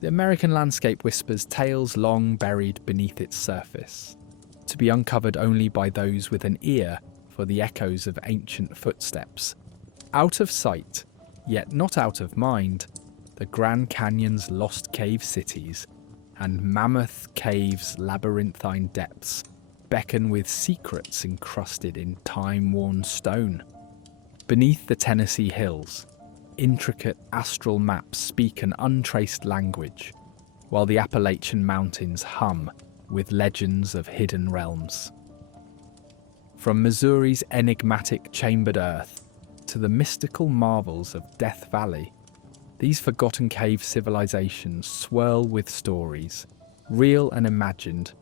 The American landscape whispers tales long buried beneath its surface, to be uncovered only by those with an ear for the echoes of ancient footsteps. Out of sight, yet not out of mind, the Grand Canyon's lost cave cities and Mammoth Cave's labyrinthine depths beckon with secrets encrusted in time-worn stone. Beneath the Tennessee hills, intricate astral maps speak an untraced language, while the Appalachian Mountains hum with legends of hidden realms. From Missouri's enigmatic chambered earth to the mystical marvels of Death Valley, these forgotten cave civilizations swirl with stories, real and imagined,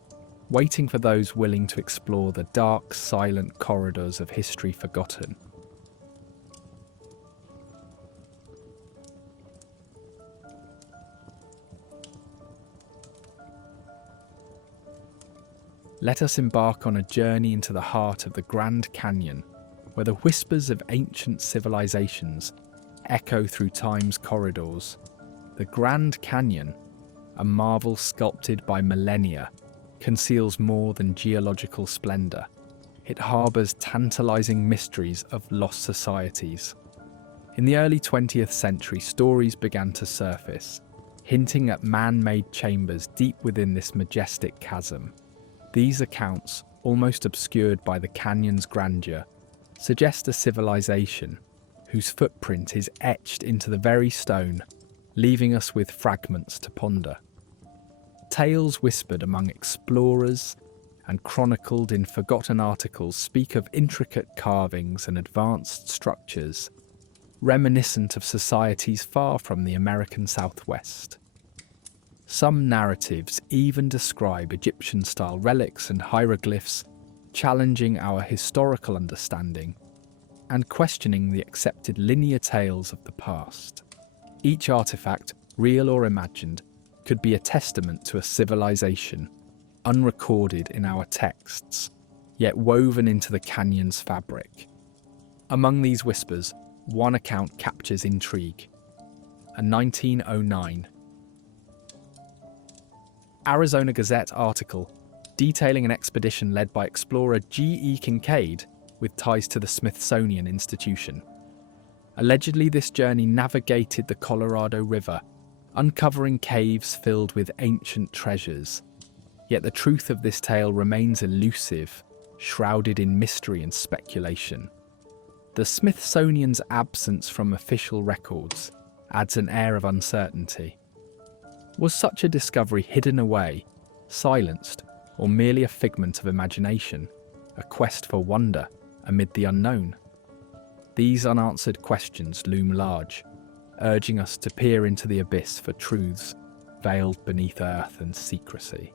waiting for those willing to explore the dark, silent corridors of history forgotten. Let us embark on a journey into the heart of the Grand Canyon, where the whispers of ancient civilizations echo through time's corridors. The Grand Canyon, a marvel sculpted by millennia, conceals more than geological splendor. It harbors tantalizing mysteries of lost societies. In the early 20th century, stories began to surface, hinting at man-made chambers deep within this majestic chasm. These accounts, almost obscured by the canyon's grandeur, suggest a civilization whose footprint is etched into the very stone, leaving us with fragments to ponder. Tales whispered among explorers and chronicled in forgotten articles speak of intricate carvings and advanced structures, reminiscent of societies far from the American Southwest. Some narratives even describe Egyptian-style relics and hieroglyphs, challenging our historical understanding and questioning the accepted linear tales of the past. Each artifact, real or imagined, could be a testament to a civilization, unrecorded in our texts, yet woven into the canyon's fabric. Among these whispers, one account captures intrigue. A 1909 Arizona Gazette article detailing an expedition led by explorer G.E. Kincaid with ties to the Smithsonian Institution. Allegedly, this journey navigated the Colorado River, uncovering caves filled with ancient treasures. Yet the truth of this tale remains elusive, shrouded in mystery and speculation. The Smithsonian's absence from official records adds an air of uncertainty. Was such a discovery hidden away, silenced, or merely a figment of imagination, a quest for wonder amid the unknown? These unanswered questions loom large, urging us to peer into the abyss for truths veiled beneath earth and secrecy.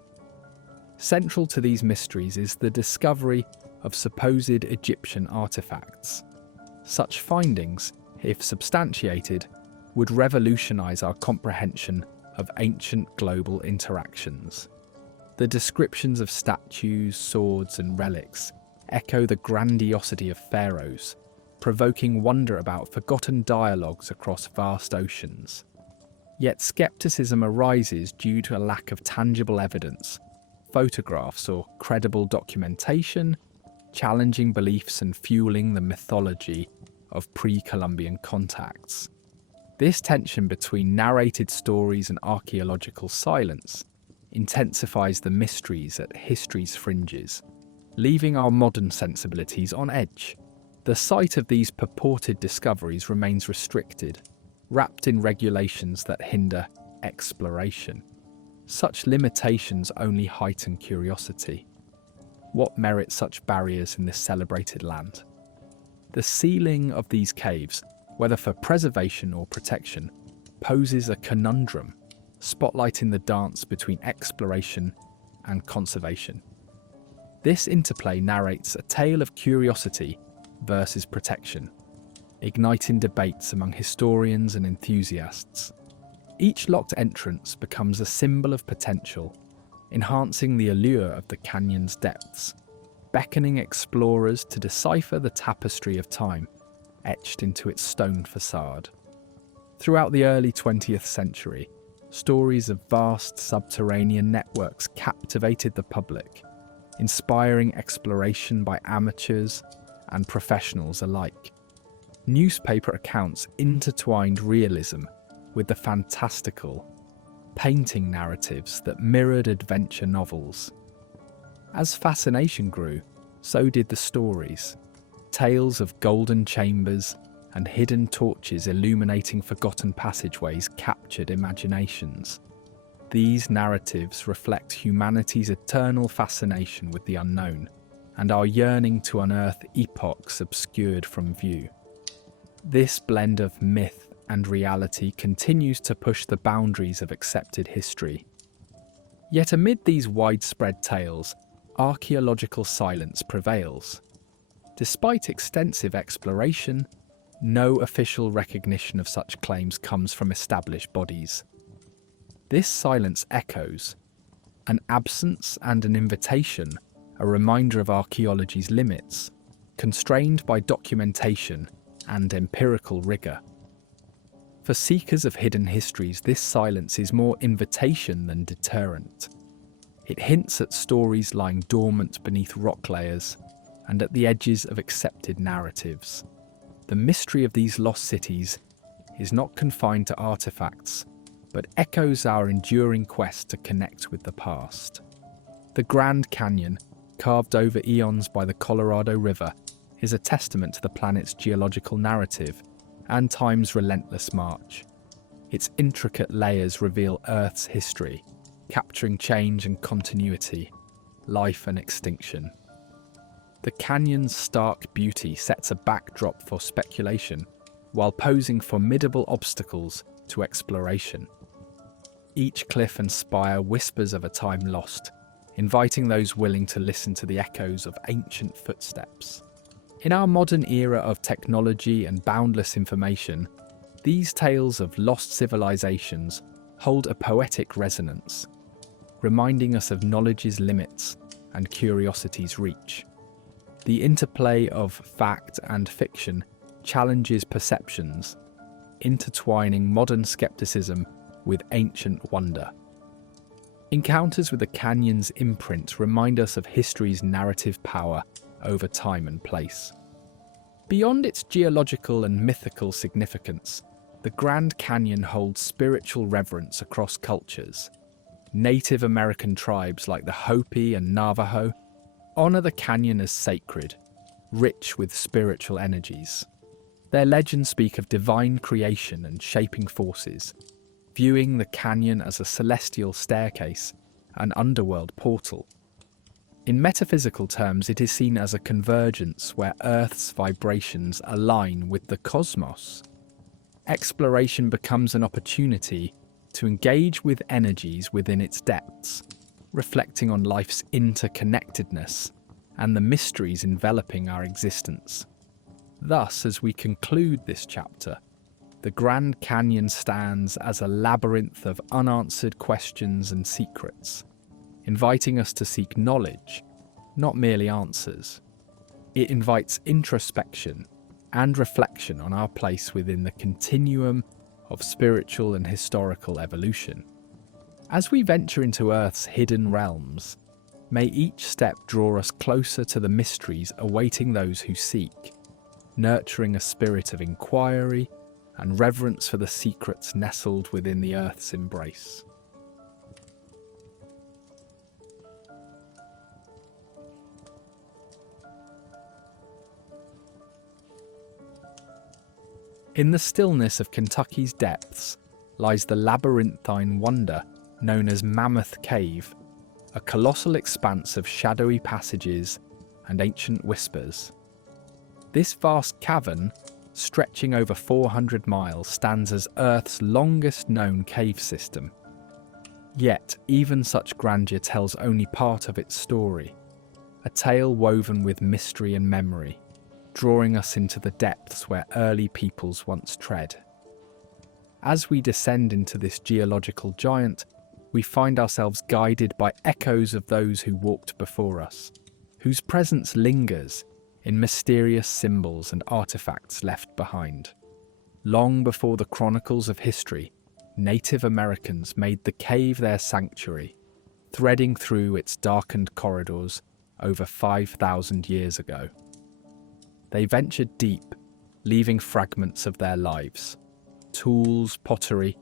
Central to these mysteries is the discovery of supposed Egyptian artifacts. Such findings, if substantiated, would revolutionize our comprehension of ancient global interactions. The descriptions of statues, swords, and relics echo the grandiosity of pharaohs, provoking wonder about forgotten dialogues across vast oceans. Yet skepticism arises due to a lack of tangible evidence, photographs, or credible documentation, challenging beliefs and fueling the mythology of pre-Columbian contacts. This tension between narrated stories and archaeological silence intensifies the mysteries at history's fringes, leaving our modern sensibilities on edge. The site of these purported discoveries remains restricted, wrapped in regulations that hinder exploration. Such limitations only heighten curiosity. What merits such barriers in this celebrated land? The sealing of these caves, whether for preservation or protection, poses a conundrum, spotlighting the dance between exploration and conservation. This interplay narrates a tale of curiosity versus protection, igniting debates among historians and enthusiasts. Each locked entrance becomes a symbol of potential, enhancing the allure of the canyon's depths, beckoning explorers to decipher the tapestry of time etched into its stone facade. Throughout the early 20th century, stories of vast subterranean networks captivated the public, inspiring exploration by amateurs and professionals alike. Newspaper accounts intertwined realism with the fantastical, painting narratives that mirrored adventure novels. As fascination grew, so did the stories. Tales of golden chambers and hidden torches illuminating forgotten passageways captured imaginations. These narratives reflect humanity's eternal fascination with the unknown and our yearning to unearth epochs obscured from view. This blend of myth and reality continues to push the boundaries of accepted history. Yet amid these widespread tales, archaeological silence prevails. Despite extensive exploration, no official recognition of such claims comes from established bodies. This silence echoes, an absence and an invitation, a reminder of archaeology's limits, constrained by documentation and empirical rigour. For seekers of hidden histories, this silence is more invitation than deterrent. It hints at stories lying dormant beneath rock layers and at the edges of accepted narratives. The mystery of these lost cities is not confined to artifacts, but echoes our enduring quest to connect with the past. The Grand Canyon, carved over eons by the Colorado River, is a testament to the planet's geological narrative and time's relentless march. Its intricate layers reveal Earth's history, capturing change and continuity, life and extinction. The canyon's stark beauty sets a backdrop for speculation, while posing formidable obstacles to exploration. Each cliff and spire whispers of a time lost, inviting those willing to listen to the echoes of ancient footsteps. In our modern era of technology and boundless information, these tales of lost civilizations hold a poetic resonance, reminding us of knowledge's limits and curiosity's reach. The interplay of fact and fiction challenges perceptions, intertwining modern skepticism with ancient wonder. Encounters with the canyon's imprint remind us of history's narrative power over time and place. Beyond its geological and mythical significance, the Grand Canyon holds spiritual reverence across cultures. Native American tribes like the Hopi and Navajo honor the canyon as sacred, rich with spiritual energies. Their legends speak of divine creation and shaping forces, viewing the canyon as a celestial staircase, an underworld portal. In metaphysical terms, it is seen as a convergence where Earth's vibrations align with the cosmos. Exploration becomes an opportunity to engage with energies within its depths, reflecting on life's interconnectedness and the mysteries enveloping our existence. Thus, as we conclude this chapter, the Grand Canyon stands as a labyrinth of unanswered questions and secrets, inviting us to seek knowledge, not merely answers. It invites introspection and reflection on our place within the continuum of spiritual and historical evolution. As we venture into Earth's hidden realms, may each step draw us closer to the mysteries awaiting those who seek, nurturing a spirit of inquiry and reverence for the secrets nestled within the Earth's embrace. In the stillness of Kentucky's depths lies the labyrinthine wonder known as Mammoth Cave, a colossal expanse of shadowy passages and ancient whispers. This vast cavern, stretching over 400 miles, stands as Earth's longest known cave system. Yet, even such grandeur tells only part of its story, a tale woven with mystery and memory, drawing us into the depths where early peoples once tread. As we descend into this geological giant, we find ourselves guided by echoes of those who walked before us, whose presence lingers in mysterious symbols and artifacts left behind. Long before the chronicles of history, Native Americans made the cave their sanctuary, threading through its darkened corridors over 5,000 years ago. They ventured deep, leaving fragments of their lives, tools, pottery,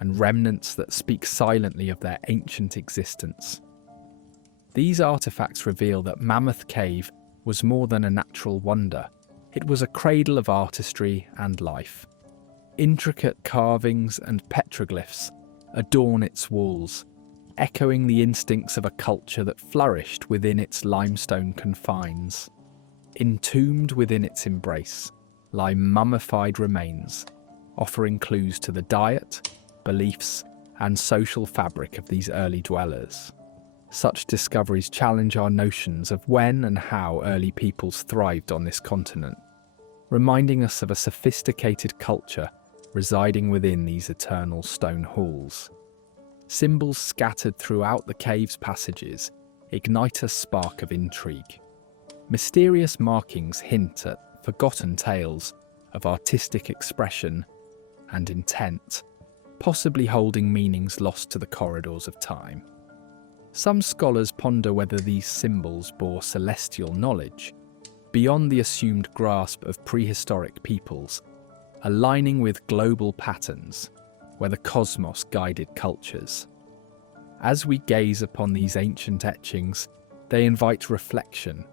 and remnants that speak silently of their ancient existence. These artifacts reveal that Mammoth Cave was more than a natural wonder. It was a cradle of artistry and life. Intricate carvings and petroglyphs adorn its walls, echoing the instincts of a culture that flourished within its limestone confines. Entombed within its embrace lie mummified remains, offering clues to the diet, beliefs, and social fabric of these early dwellers. Such discoveries challenge our notions of when and how early peoples thrived on this continent, reminding us of a sophisticated culture residing within these eternal stone halls. Symbols scattered throughout the cave's passages ignite a spark of intrigue. Mysterious markings hint at forgotten tales of artistic expression and intent, possibly holding meanings lost to the corridors of time. Some scholars ponder whether these symbols bore celestial knowledge, beyond the assumed grasp of prehistoric peoples, aligning with global patterns where the cosmos guided cultures. As we gaze upon these ancient etchings, they invite reflection,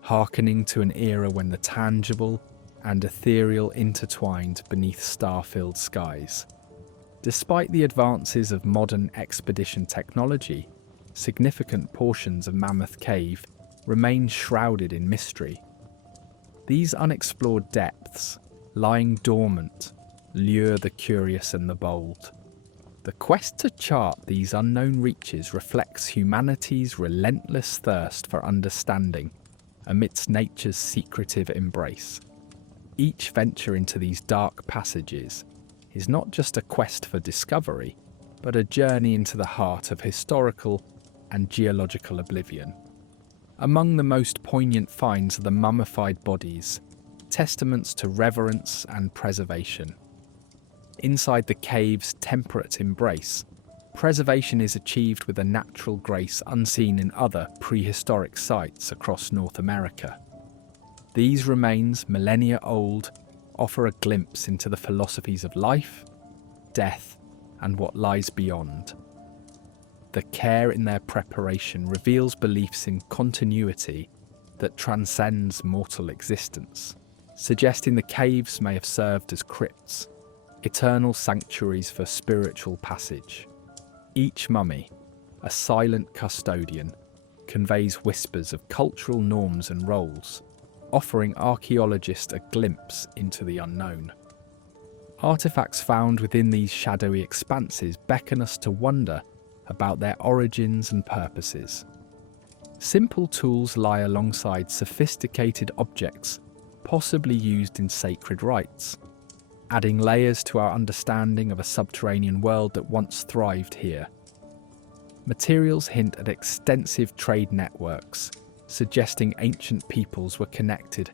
hearkening to an era when the tangible and ethereal intertwined beneath star-filled skies. Despite the advances of modern expedition technology, significant portions of Mammoth Cave remain shrouded in mystery. These unexplored depths, lying dormant, lure the curious and the bold. The quest to chart these unknown reaches reflects humanity's relentless thirst for understanding amidst nature's secretive embrace. Each venture into these dark passages is not just a quest for discovery, but a journey into the heart of historical and geological oblivion. Among the most poignant finds are the mummified bodies, testaments to reverence and preservation. Inside the cave's temperate embrace, preservation is achieved with a natural grace unseen in other prehistoric sites across North America. These remains, millennia old, offer a glimpse into the philosophies of life, death, and what lies beyond. The care in their preparation reveals beliefs in continuity that transcends mortal existence, suggesting the caves may have served as crypts, eternal sanctuaries for spiritual passage. Each mummy, a silent custodian, conveys whispers of cultural norms and roles, offering archaeologists a glimpse into the unknown. Artifacts found within these shadowy expanses beckon us to wonder about their origins and purposes. Simple tools lie alongside sophisticated objects, possibly used in sacred rites, adding layers to our understanding of a subterranean world that once thrived here. Materials hint at extensive trade networks, suggesting ancient peoples were connected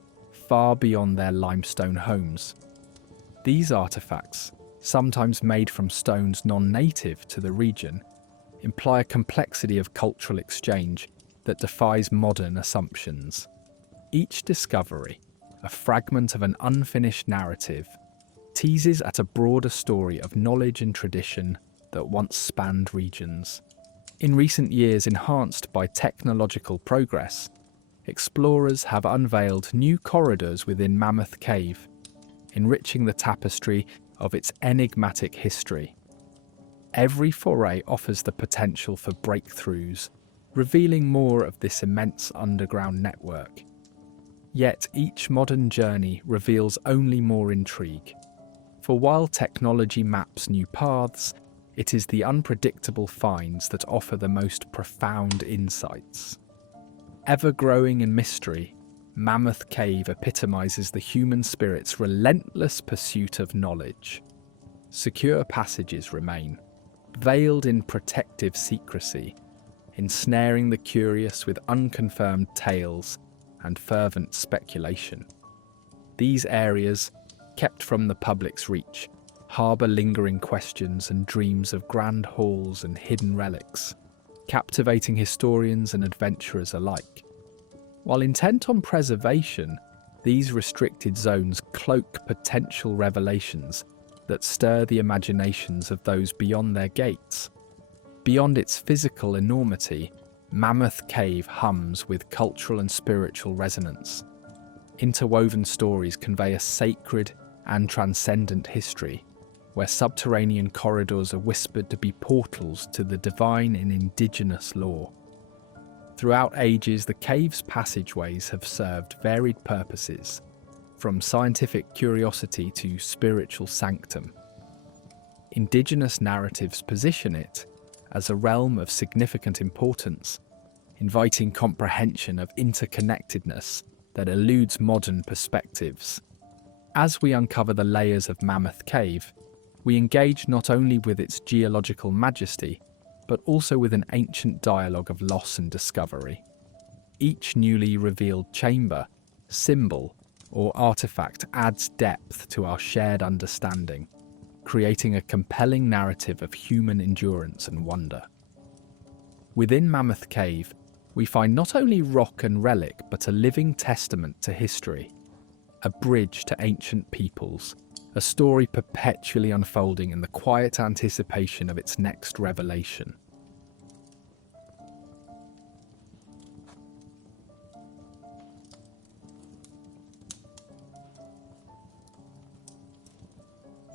far beyond their limestone homes. These artifacts, sometimes made from stones non-native to the region, imply a complexity of cultural exchange that defies modern assumptions. Each discovery, a fragment of an unfinished narrative, teases at a broader story of knowledge and tradition that once spanned regions. In recent years, enhanced by technological progress, explorers have unveiled new corridors within Mammoth Cave, enriching the tapestry of its enigmatic history. Every foray offers the potential for breakthroughs, revealing more of this immense underground network. Yet each modern journey reveals only more intrigue. For while technology maps new paths, it is the unpredictable finds that offer the most profound insights. Ever growing in mystery, Mammoth Cave epitomizes the human spirit's relentless pursuit of knowledge. Secure passages remain, veiled in protective secrecy, ensnaring the curious with unconfirmed tales and fervent speculation. These areas, kept from the public's reach, harbour lingering questions and dreams of grand halls and hidden relics, captivating historians and adventurers alike. While intent on preservation, these restricted zones cloak potential revelations that stir the imaginations of those beyond their gates. Beyond its physical enormity, Mammoth Cave hums with cultural and spiritual resonance. Interwoven stories convey a sacred and transcendent history, where subterranean corridors are whispered to be portals to the divine in indigenous lore. Throughout ages, the cave's passageways have served varied purposes, from scientific curiosity to spiritual sanctum. Indigenous narratives position it as a realm of significant importance, inviting comprehension of interconnectedness that eludes modern perspectives. As we uncover the layers of Mammoth Cave, we engage not only with its geological majesty, but also with an ancient dialogue of loss and discovery. Each newly revealed chamber, symbol, or artifact adds depth to our shared understanding, creating a compelling narrative of human endurance and wonder. Within Mammoth Cave, we find not only rock and relic, but a living testament to history, a bridge to ancient peoples, a story perpetually unfolding in the quiet anticipation of its next revelation.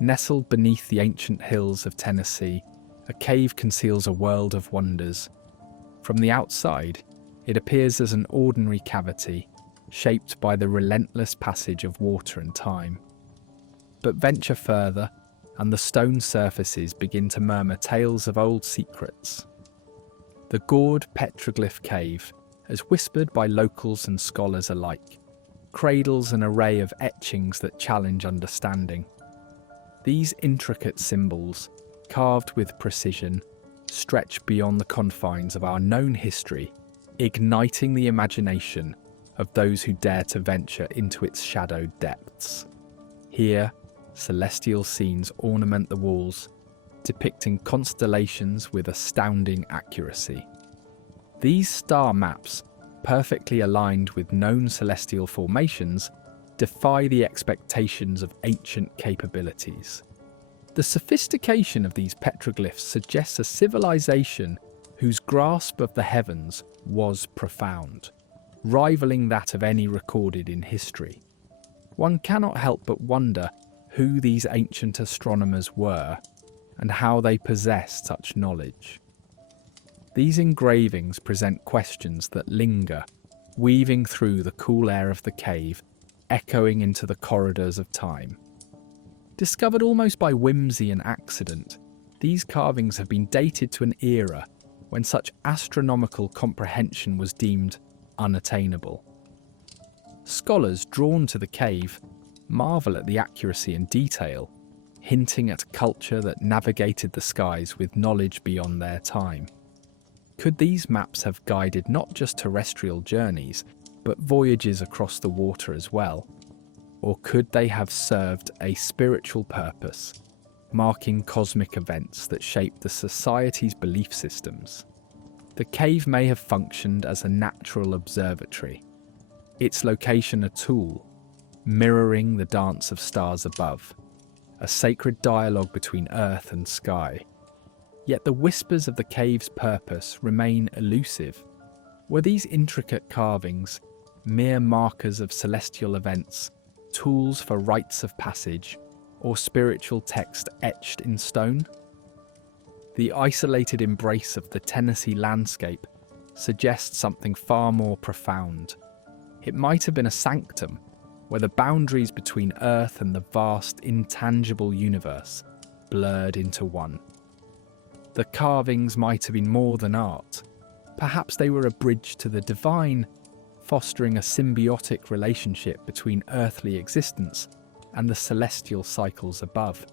Nestled beneath the ancient hills of Tennessee, a cave conceals a world of wonders. From the outside, it appears as an ordinary cavity, shaped by the relentless passage of water and time. But venture further, and the stone surfaces begin to murmur tales of old secrets. The gourd petroglyph cave, as whispered by locals and scholars alike, cradles an array of etchings that challenge understanding. These intricate symbols, carved with precision, stretch beyond the confines of our known history, igniting the imagination of those who dare to venture into its shadowed depths. Here, celestial scenes ornament the walls, depicting constellations with astounding accuracy. These star maps, perfectly aligned with known celestial formations, defy the expectations of ancient capabilities. The sophistication of these petroglyphs suggests a civilization whose grasp of the heavens was profound, rivaling that of any recorded in history. One cannot help but wonder who these ancient astronomers were and how they possessed such knowledge. These engravings present questions that linger, weaving through the cool air of the cave, echoing into the corridors of time. Discovered almost by whimsy and accident, these carvings have been dated to an era when such astronomical comprehension was deemed unattainable. Scholars drawn to the cave marvel at the accuracy and detail, hinting at a culture that navigated the skies with knowledge beyond their time. Could these maps have guided not just terrestrial journeys, but voyages across the water as well? Or could they have served a spiritual purpose, marking cosmic events that shaped the society's belief systems? The cave may have functioned as a natural observatory, its location a tool, mirroring the dance of stars above, a sacred dialogue between earth and sky. Yet the whispers of the cave's purpose remain elusive. Were these intricate carvings mere markers of celestial events, tools for rites of passage, or spiritual text etched in stone? The isolated embrace of the Tennessee landscape suggests something far more profound. It might have been a sanctum, where the boundaries between Earth and the vast, intangible universe blurred into one. The carvings might have been more than art. Perhaps they were a bridge to the divine, fostering a symbiotic relationship between earthly existence and the celestial cycles above.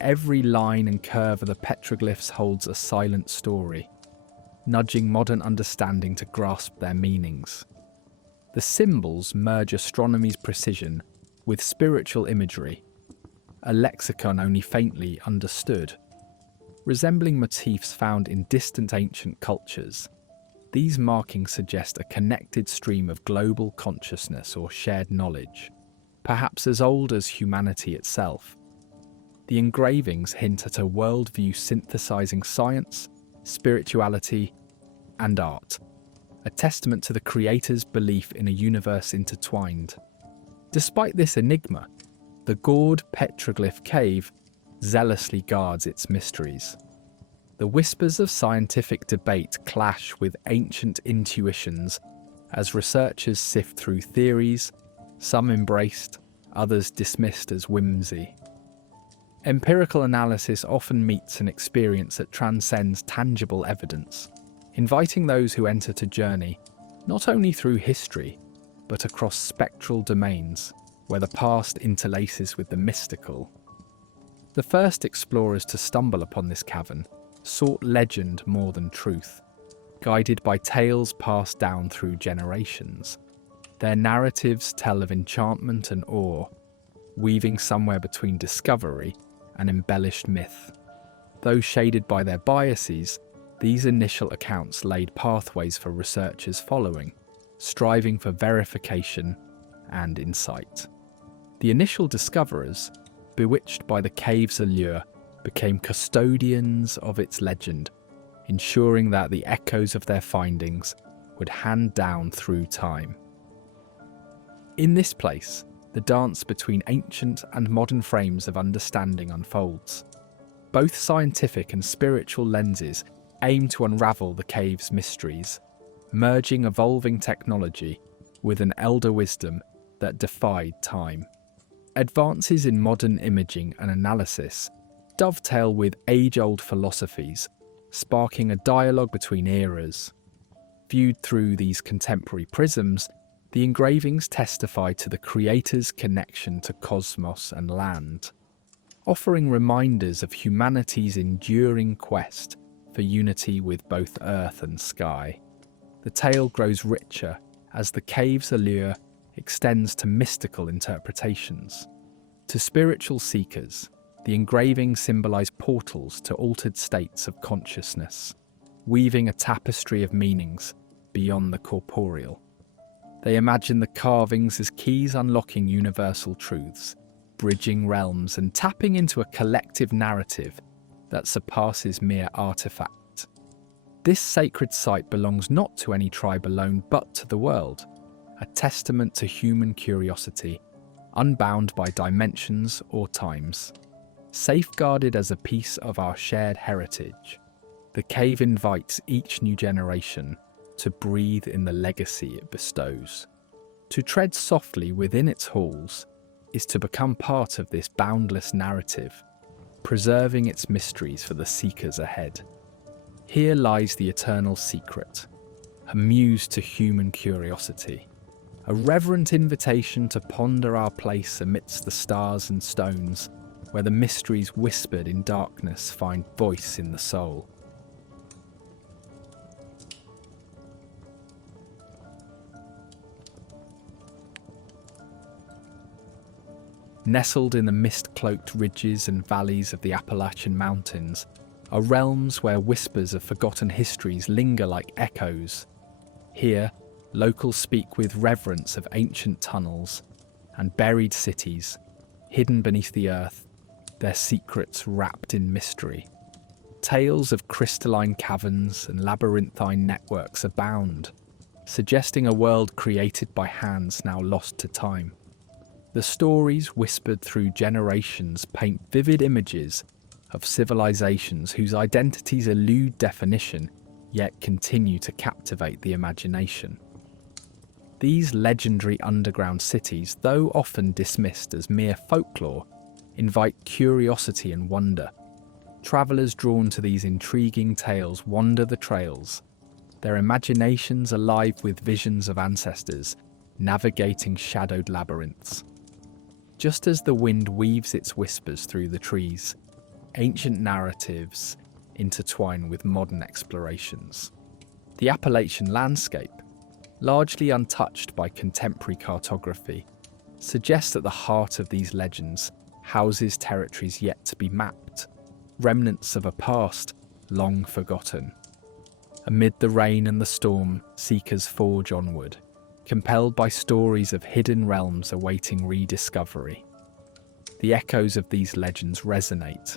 Every line and curve of the petroglyphs holds a silent story, nudging modern understanding to grasp their meanings. The symbols merge astronomy's precision with spiritual imagery, a lexicon only faintly understood. Resembling motifs found in distant ancient cultures, these markings suggest a connected stream of global consciousness or shared knowledge, perhaps as old as humanity itself. The engravings hint at a worldview synthesizing science, spirituality, and art, a testament to the creator's belief in a universe intertwined. Despite this enigma, the gourd petroglyph cave zealously guards its mysteries. The whispers of scientific debate clash with ancient intuitions as researchers sift through theories, some embraced, others dismissed as whimsy. Empirical analysis often meets an experience that transcends tangible evidence, inviting those who enter to journey not only through history, but across spectral domains where the past interlaces with the mystical. The first explorers to stumble upon this cavern sought legend more than truth, guided by tales passed down through generations. Their narratives tell of enchantment and awe, weaving somewhere between discovery and embellished myth. Though shaded by their biases, these initial accounts laid pathways for researchers following, striving for verification and insight. The initial discoverers, bewitched by the cave's allure, became custodians of its legend, ensuring that the echoes of their findings would hand down through time. In this place, the dance between ancient and modern frames of understanding unfolds. Both scientific and spiritual lenses aim to unravel the cave's mysteries, merging evolving technology with an elder wisdom that defied time. Advances in modern imaging and analysis dovetail with age-old philosophies, sparking a dialogue between eras. Viewed through these contemporary prisms, the engravings testify to the creator's connection to cosmos and land, offering reminders of humanity's enduring quest for unity with both earth and sky. The tale grows richer as the cave's allure extends to mystical interpretations. To spiritual seekers, the engravings symbolize portals to altered states of consciousness, weaving a tapestry of meanings beyond the corporeal. They imagine the carvings as keys unlocking universal truths, bridging realms and tapping into a collective narrative that surpasses mere artifact. This sacred site belongs not to any tribe alone but to the world, a testament to human curiosity, unbound by dimensions or times. Safeguarded as a piece of our shared heritage, the cave invites each new generation to breathe in the legacy it bestows. To tread softly within its halls is to become part of this boundless narrative, preserving its mysteries for the seekers ahead. Here lies the eternal secret, a muse to human curiosity, a reverent invitation to ponder our place amidst the stars and stones, where the mysteries whispered in darkness find voice in the soul. Nestled in the mist-cloaked ridges and valleys of the Appalachian Mountains are realms where whispers of forgotten histories linger like echoes. Here, locals speak with reverence of ancient tunnels and buried cities, hidden beneath the earth, their secrets wrapped in mystery. Tales of crystalline caverns and labyrinthine networks abound, suggesting a world created by hands now lost to time. The stories whispered through generations paint vivid images of civilizations whose identities elude definition, yet continue to captivate the imagination. These legendary underground cities, though often dismissed as mere folklore, invite curiosity and wonder. Travelers drawn to these intriguing tales wander the trails, their imaginations alive with visions of ancestors navigating shadowed labyrinths. Just as the wind weaves its whispers through the trees, ancient narratives intertwine with modern explorations. The Appalachian landscape, largely untouched by contemporary cartography, suggests that the heart of these legends houses territories yet to be mapped, remnants of a past long forgotten. Amid the rain and the storm, seekers forge onward, compelled by stories of hidden realms awaiting rediscovery. The echoes of these legends resonate,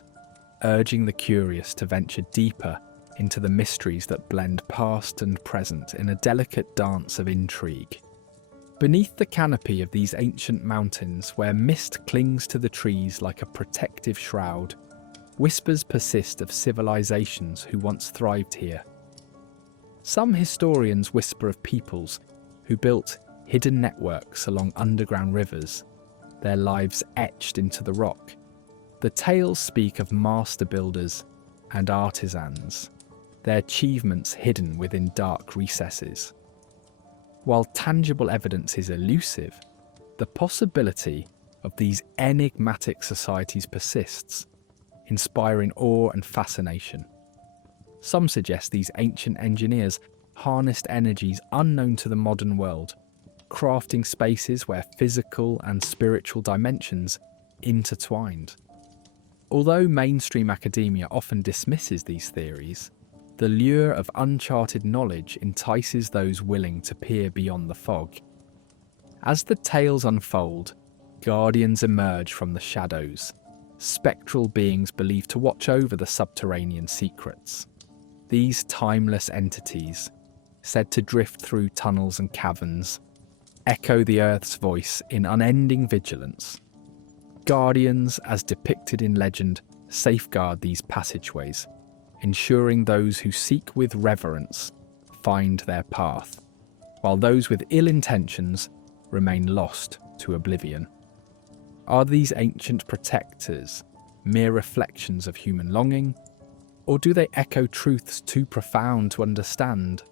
urging the curious to venture deeper into the mysteries that blend past and present in a delicate dance of intrigue. Beneath the canopy of these ancient mountains, where mist clings to the trees like a protective shroud, whispers persist of civilizations who once thrived here. Some historians whisper of peoples who built hidden networks along underground rivers, their lives etched into the rock. The tales speak of master builders and artisans, their achievements hidden within dark recesses. While tangible evidence is elusive, the possibility of these enigmatic societies persists, inspiring awe and fascination. Some suggest these ancient engineers harnessed energies unknown to the modern world, crafting spaces where physical and spiritual dimensions intertwined. Although mainstream academia often dismisses these theories, the lure of uncharted knowledge entices those willing to peer beyond the fog. As the tales unfold, guardians emerge from the shadows, spectral beings believed to watch over the subterranean secrets. These timeless entities, said to drift through tunnels and caverns, echo the Earth's voice in unending vigilance. Guardians, as depicted in legend, safeguard these passageways, ensuring those who seek with reverence find their path, while those with ill intentions remain lost to oblivion. Are these ancient protectors mere reflections of human longing, or do they echo truths too profound to understand?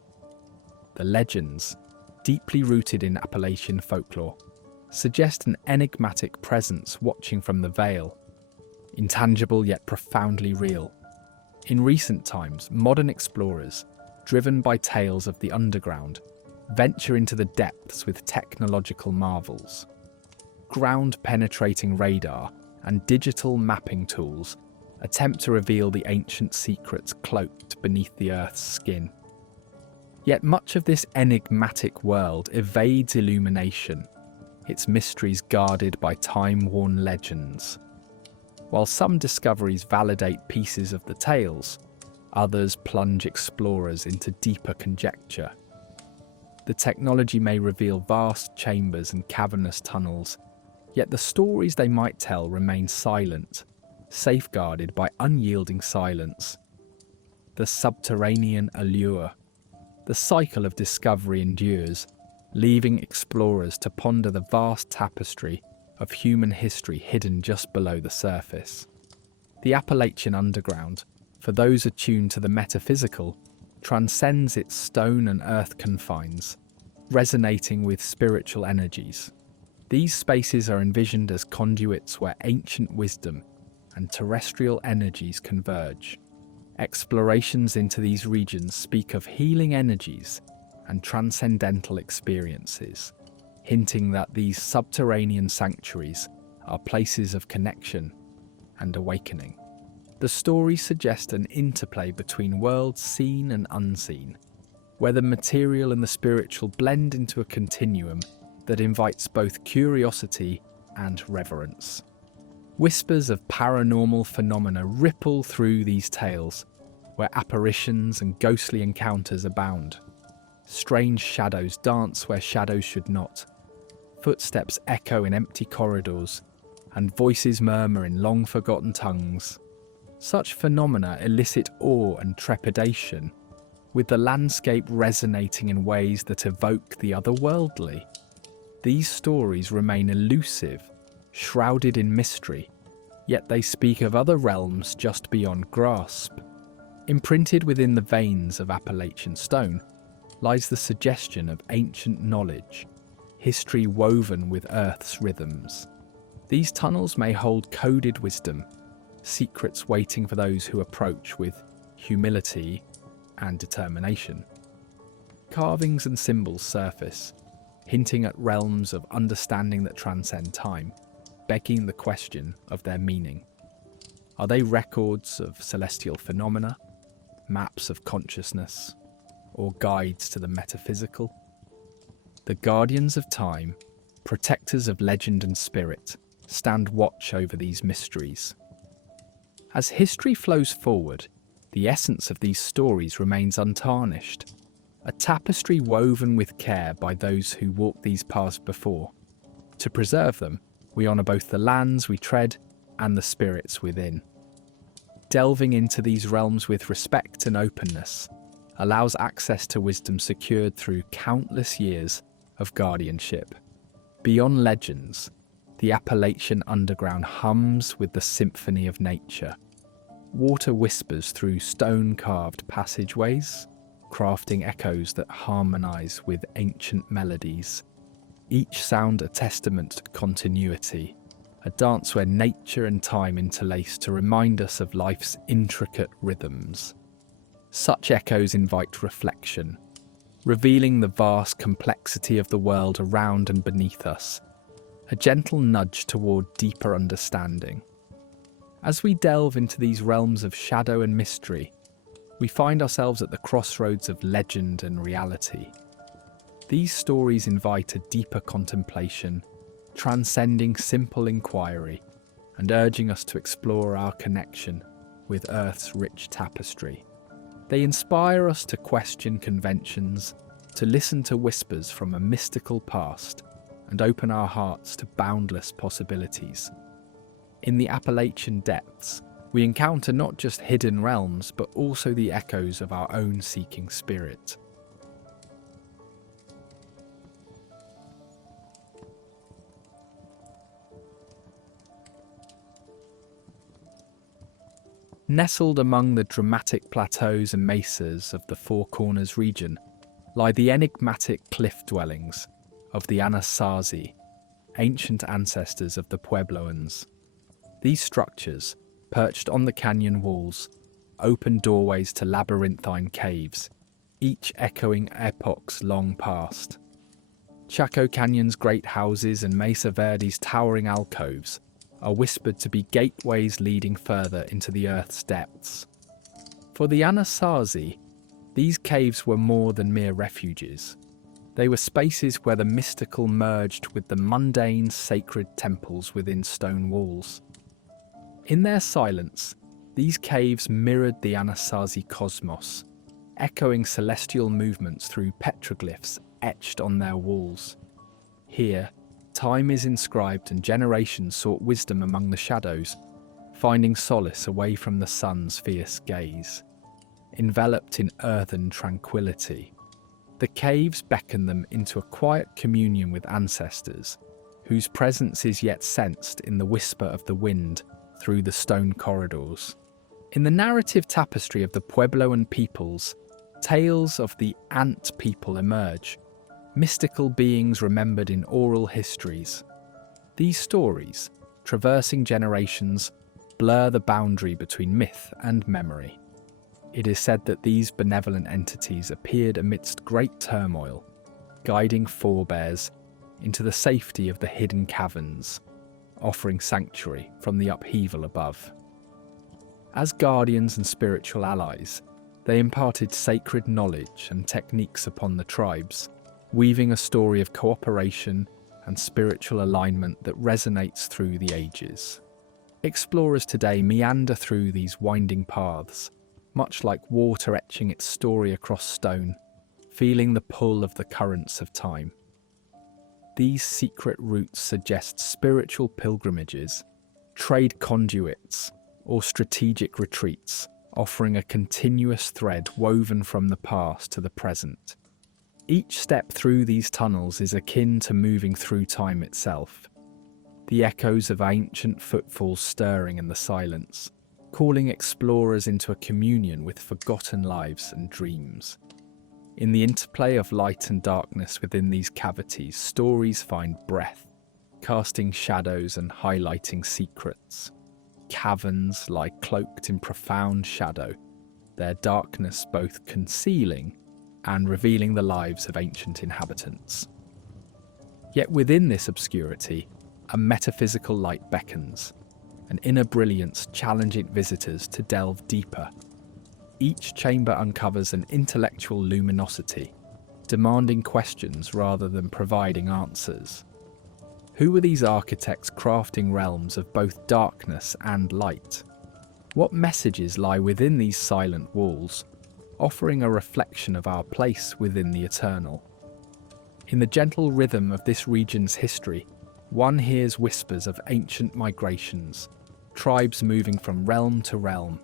The legends, deeply rooted in Appalachian folklore, suggest an enigmatic presence watching from the veil, intangible yet profoundly real. In recent times, modern explorers, driven by tales of the underground, venture into the depths with technological marvels. Ground-penetrating radar and digital mapping tools attempt to reveal the ancient secrets cloaked beneath the Earth's skin. Yet much of this enigmatic world evades illumination, its mysteries guarded by time-worn legends. While some discoveries validate pieces of the tales, others plunge explorers into deeper conjecture. The technology may reveal vast chambers and cavernous tunnels, yet the stories they might tell remain silent, safeguarded by unyielding silence. The subterranean allure. The cycle of discovery endures, leaving explorers to ponder the vast tapestry of human history hidden just below the surface. The Appalachian underground, for those attuned to the metaphysical, transcends its stone and earth confines, resonating with spiritual energies. These spaces are envisioned as conduits where ancient wisdom and terrestrial energies converge. Explorations into these regions speak of healing energies and transcendental experiences, hinting that these subterranean sanctuaries are places of connection and awakening. The stories suggest an interplay between worlds seen and unseen, where the material and the spiritual blend into a continuum that invites both curiosity and reverence. Whispers of paranormal phenomena ripple through these tales, where apparitions and ghostly encounters abound. Strange shadows dance where shadows should not. Footsteps echo in empty corridors, and voices murmur in long-forgotten tongues. Such phenomena elicit awe and trepidation, with the landscape resonating in ways that evoke the otherworldly. These stories remain elusive, shrouded in mystery, yet they speak of other realms just beyond grasp. Imprinted within the veins of Appalachian stone lies the suggestion of ancient knowledge, history woven with Earth's rhythms. These tunnels may hold coded wisdom, secrets waiting for those who approach with humility and determination. Carvings and symbols surface, hinting at realms of understanding that transcend time. begging the question of their meaning. Are they records of celestial phenomena, maps of consciousness, or guides to the metaphysical? The guardians of time, protectors of legend and spirit, stand watch over these mysteries. As history flows forward, the essence of these stories remains untarnished, a tapestry woven with care by those who walked these paths before. To preserve them, we honour both the lands we tread and the spirits within. Delving into these realms with respect and openness allows access to wisdom secured through countless years of guardianship. Beyond legends, the Appalachian underground hums with the symphony of nature. Water whispers through stone-carved passageways, crafting echoes that harmonise with ancient melodies. Each sound a testament to continuity, a dance where nature and time interlace to remind us of life's intricate rhythms. Such echoes invite reflection, revealing the vast complexity of the world around and beneath us, a gentle nudge toward deeper understanding. As we delve into these realms of shadow and mystery, we find ourselves at the crossroads of legend and reality. These stories invite a deeper contemplation, transcending simple inquiry and urging us to explore our connection with Earth's rich tapestry. They inspire us to question conventions, to listen to whispers from a mystical past, and open our hearts to boundless possibilities. In the Appalachian depths, we encounter not just hidden realms, but also the echoes of our own seeking spirit. Nestled among the dramatic plateaus and mesas of the Four Corners region lie the enigmatic cliff dwellings of the Anasazi, ancient ancestors of the Puebloans. These structures, perched on the canyon walls, open doorways to labyrinthine caves, each echoing epochs long past. Chaco Canyon's great houses and Mesa Verde's towering alcoves are whispered to be gateways leading further into the Earth's depths. For the Anasazi, these caves were more than mere refuges. They were spaces where the mystical merged with the mundane, sacred temples within stone walls. In their silence, these caves mirrored the Anasazi cosmos, echoing celestial movements through petroglyphs etched on their walls. Here, time is inscribed and generations sought wisdom among the shadows, finding solace away from the sun's fierce gaze. Enveloped in earthen tranquility, the caves beckon them into a quiet communion with ancestors, whose presence is yet sensed in the whisper of the wind through the stone corridors. In the narrative tapestry of the Puebloan peoples, tales of the Ant people emerge, mystical beings remembered in oral histories. These stories, traversing generations, blur the boundary between myth and memory. It is said that these benevolent entities appeared amidst great turmoil, guiding forebears into the safety of the hidden caverns, offering sanctuary from the upheaval above. As guardians and spiritual allies, they imparted sacred knowledge and techniques upon the tribes, weaving a story of cooperation and spiritual alignment that resonates through the ages. Explorers today meander through these winding paths, much like water etching its story across stone, feeling the pull of the currents of time. These secret routes suggest spiritual pilgrimages, trade conduits, or strategic retreats, offering a continuous thread woven from the past to the present. Each step through these tunnels is akin to moving through time itself, the echoes of ancient footfalls stirring in the silence, calling explorers into a communion with forgotten lives and dreams. In the interplay of light and darkness within these cavities, stories find breath, casting shadows and highlighting secrets. Caverns lie cloaked in profound shadow, their darkness both concealing and revealing the lives of ancient inhabitants. Yet within this obscurity, a metaphysical light beckons, an inner brilliance challenging visitors to delve deeper. Each chamber uncovers an intellectual luminosity, demanding questions rather than providing answers. Who were these architects crafting realms of both darkness and light? What messages lie within these silent walls, offering a reflection of our place within the eternal? In the gentle rhythm of this region's history, one hears whispers of ancient migrations, tribes moving from realm to realm.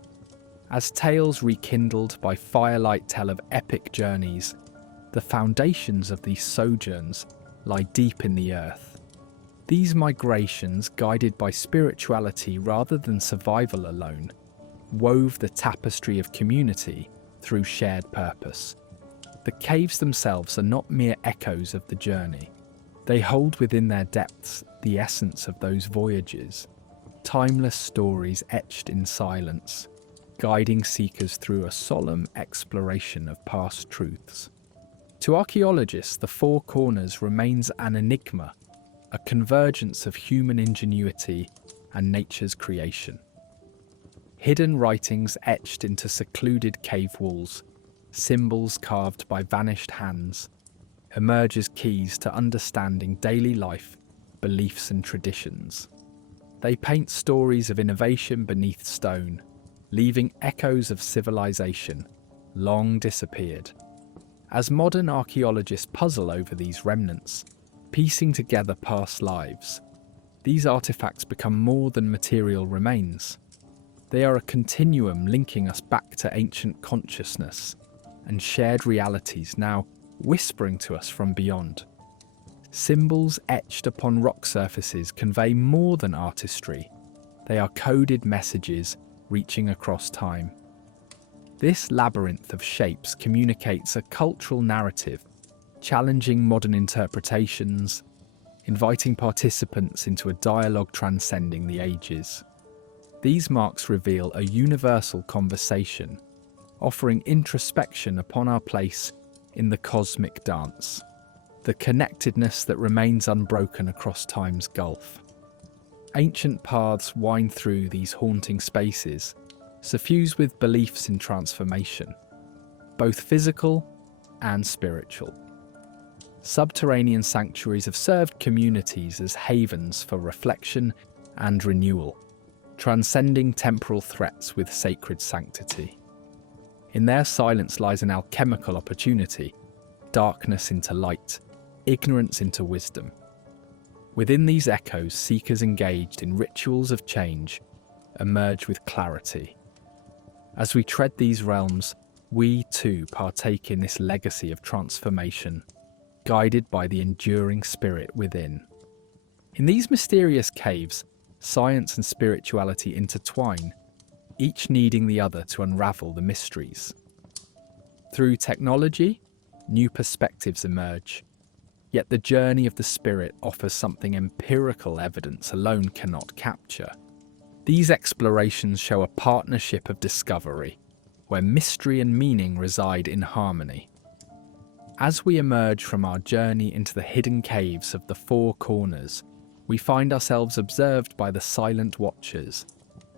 As tales rekindled by firelight tell of epic journeys, the foundations of these sojourns lie deep in the earth. These migrations, guided by spirituality rather than survival alone, wove the tapestry of community through shared purpose. The caves themselves are not mere echoes of the journey. They hold within their depths the essence of those voyages, timeless stories etched in silence, guiding seekers through a solemn exploration of past truths. To archaeologists, the Four Corners remains an enigma, a convergence of human ingenuity and nature's creation. Hidden writings etched into secluded cave walls, symbols carved by vanished hands, emerge as keys to understanding daily life, beliefs and traditions. They paint stories of innovation beneath stone, leaving echoes of civilization long disappeared. As modern archaeologists puzzle over these remnants, piecing together past lives, these artifacts become more than material remains. They are a continuum linking us back to ancient consciousness and shared realities now whispering to us from beyond. Symbols etched upon rock surfaces convey more than artistry. They are coded messages reaching across time. This labyrinth of shapes communicates a cultural narrative, challenging modern interpretations, inviting participants into a dialogue transcending the ages. These marks reveal a universal conversation, offering introspection upon our place in the cosmic dance, the connectedness that remains unbroken across time's gulf. Ancient paths wind through these haunting spaces, suffused with beliefs in transformation, both physical and spiritual. Subterranean sanctuaries have served communities as havens for reflection and renewal, transcending temporal threats with sacred sanctity. In their silence lies an alchemical opportunity, darkness into light, ignorance into wisdom. Within these echoes, seekers engaged in rituals of change emerge with clarity. As we tread these realms, we too partake in this legacy of transformation, guided by the enduring spirit within. In these mysterious caves, science and spirituality intertwine, each needing the other to unravel the mysteries. Through technology, new perspectives emerge, yet the journey of the spirit offers something empirical evidence alone cannot capture. These explorations show a partnership of discovery, where mystery and meaning reside in harmony. As we emerge from our journey into the hidden caves of the Four Corners, we find ourselves observed by the silent watchers,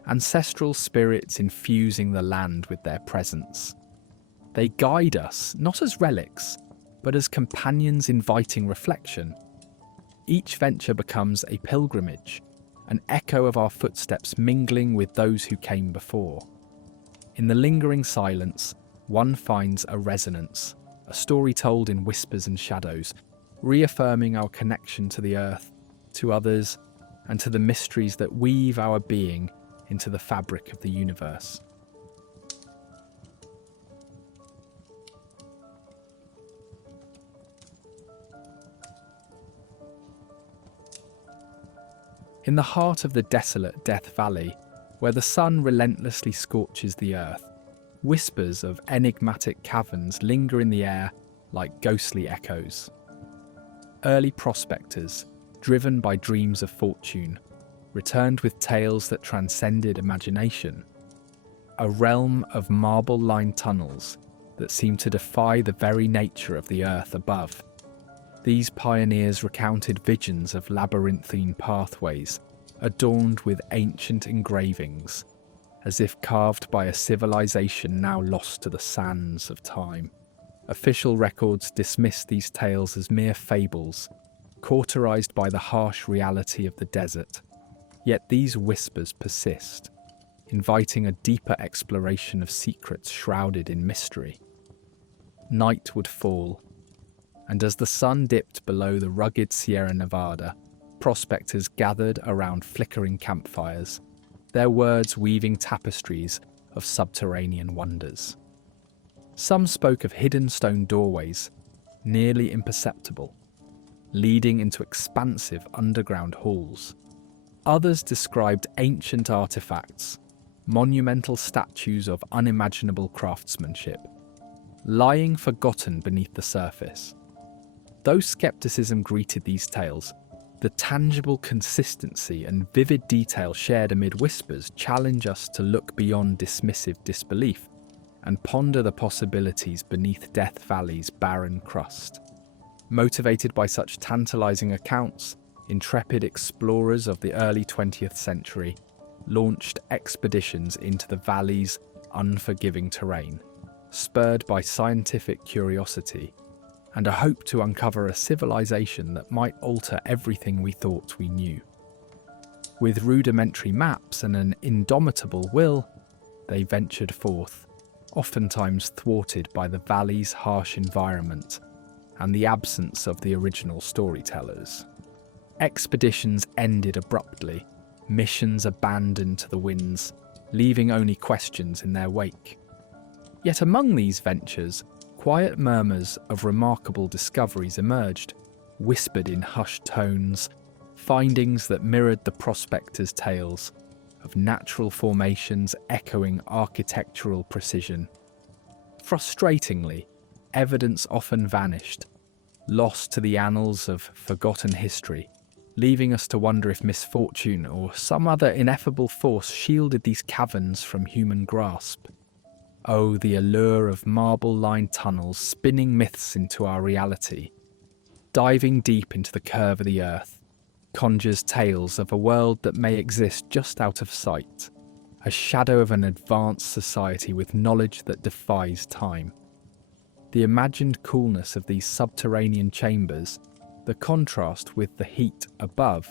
ancestral spirits infusing the land with their presence. They guide us not as relics, but as companions inviting reflection. Each venture becomes a pilgrimage, an echo of our footsteps mingling with those who came before. In the lingering silence, one finds a resonance, a story told in whispers and shadows, reaffirming our connection to the earth, to others, and to the mysteries that weave our being into the fabric of the universe. In the heart of the desolate Death Valley, where the sun relentlessly scorches the earth, whispers of enigmatic caverns linger in the air like ghostly echoes. Early prospectors, driven by dreams of fortune, returned with tales that transcended imagination. A realm of marble-lined tunnels that seemed to defy the very nature of the earth above. These pioneers recounted visions of labyrinthine pathways adorned with ancient engravings, as if carved by a civilization now lost to the sands of time. Official records dismiss these tales as mere fables, cauterized by the harsh reality of the desert. Yet these whispers persist, inviting a deeper exploration of secrets shrouded in mystery. Night would fall, and as the sun dipped below the rugged Sierra Nevada, prospectors gathered around flickering campfires, their words weaving tapestries of subterranean wonders. Some spoke of hidden stone doorways, nearly imperceptible, leading into expansive underground halls. Others described ancient artifacts, monumental statues of unimaginable craftsmanship, lying forgotten beneath the surface. Though skepticism greeted these tales, the tangible consistency and vivid detail shared amid whispers challenge us to look beyond dismissive disbelief and ponder the possibilities beneath Death Valley's barren crust. Motivated by such tantalizing accounts, intrepid explorers of the early 20th century launched expeditions into the valley's unforgiving terrain, spurred by scientific curiosity and a hope to uncover a civilization that might alter everything we thought we knew. With rudimentary maps and an indomitable will, they ventured forth, oftentimes thwarted by the valley's harsh environment and the absence of the original storytellers. Expeditions ended abruptly, missions abandoned to the winds, leaving only questions in their wake. Yet among these ventures, quiet murmurs of remarkable discoveries emerged, whispered in hushed tones, findings that mirrored the prospectors' tales of natural formations echoing architectural precision. Frustratingly, evidence often vanished, lost to the annals of forgotten history, leaving us to wonder if misfortune or some other ineffable force shielded these caverns from human grasp. Oh, the allure of marble-lined tunnels spinning myths into our reality. Diving deep into the curve of the earth conjures tales of a world that may exist just out of sight, a shadow of an advanced society with knowledge that defies time. The imagined coolness of these subterranean chambers, the contrast with the heat above,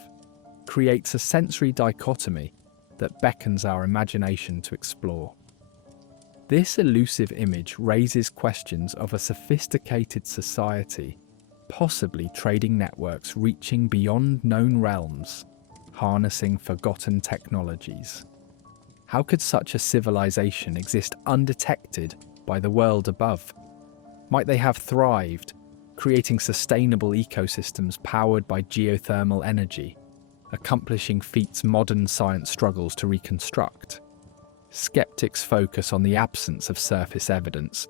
creates a sensory dichotomy that beckons our imagination to explore. This elusive image raises questions of a sophisticated society, possibly trading networks reaching beyond known realms, harnessing forgotten technologies. How could such a civilization exist undetected by the world above? Might they have thrived, creating sustainable ecosystems powered by geothermal energy, accomplishing feats modern science struggles to reconstruct? Skeptics focus on the absence of surface evidence,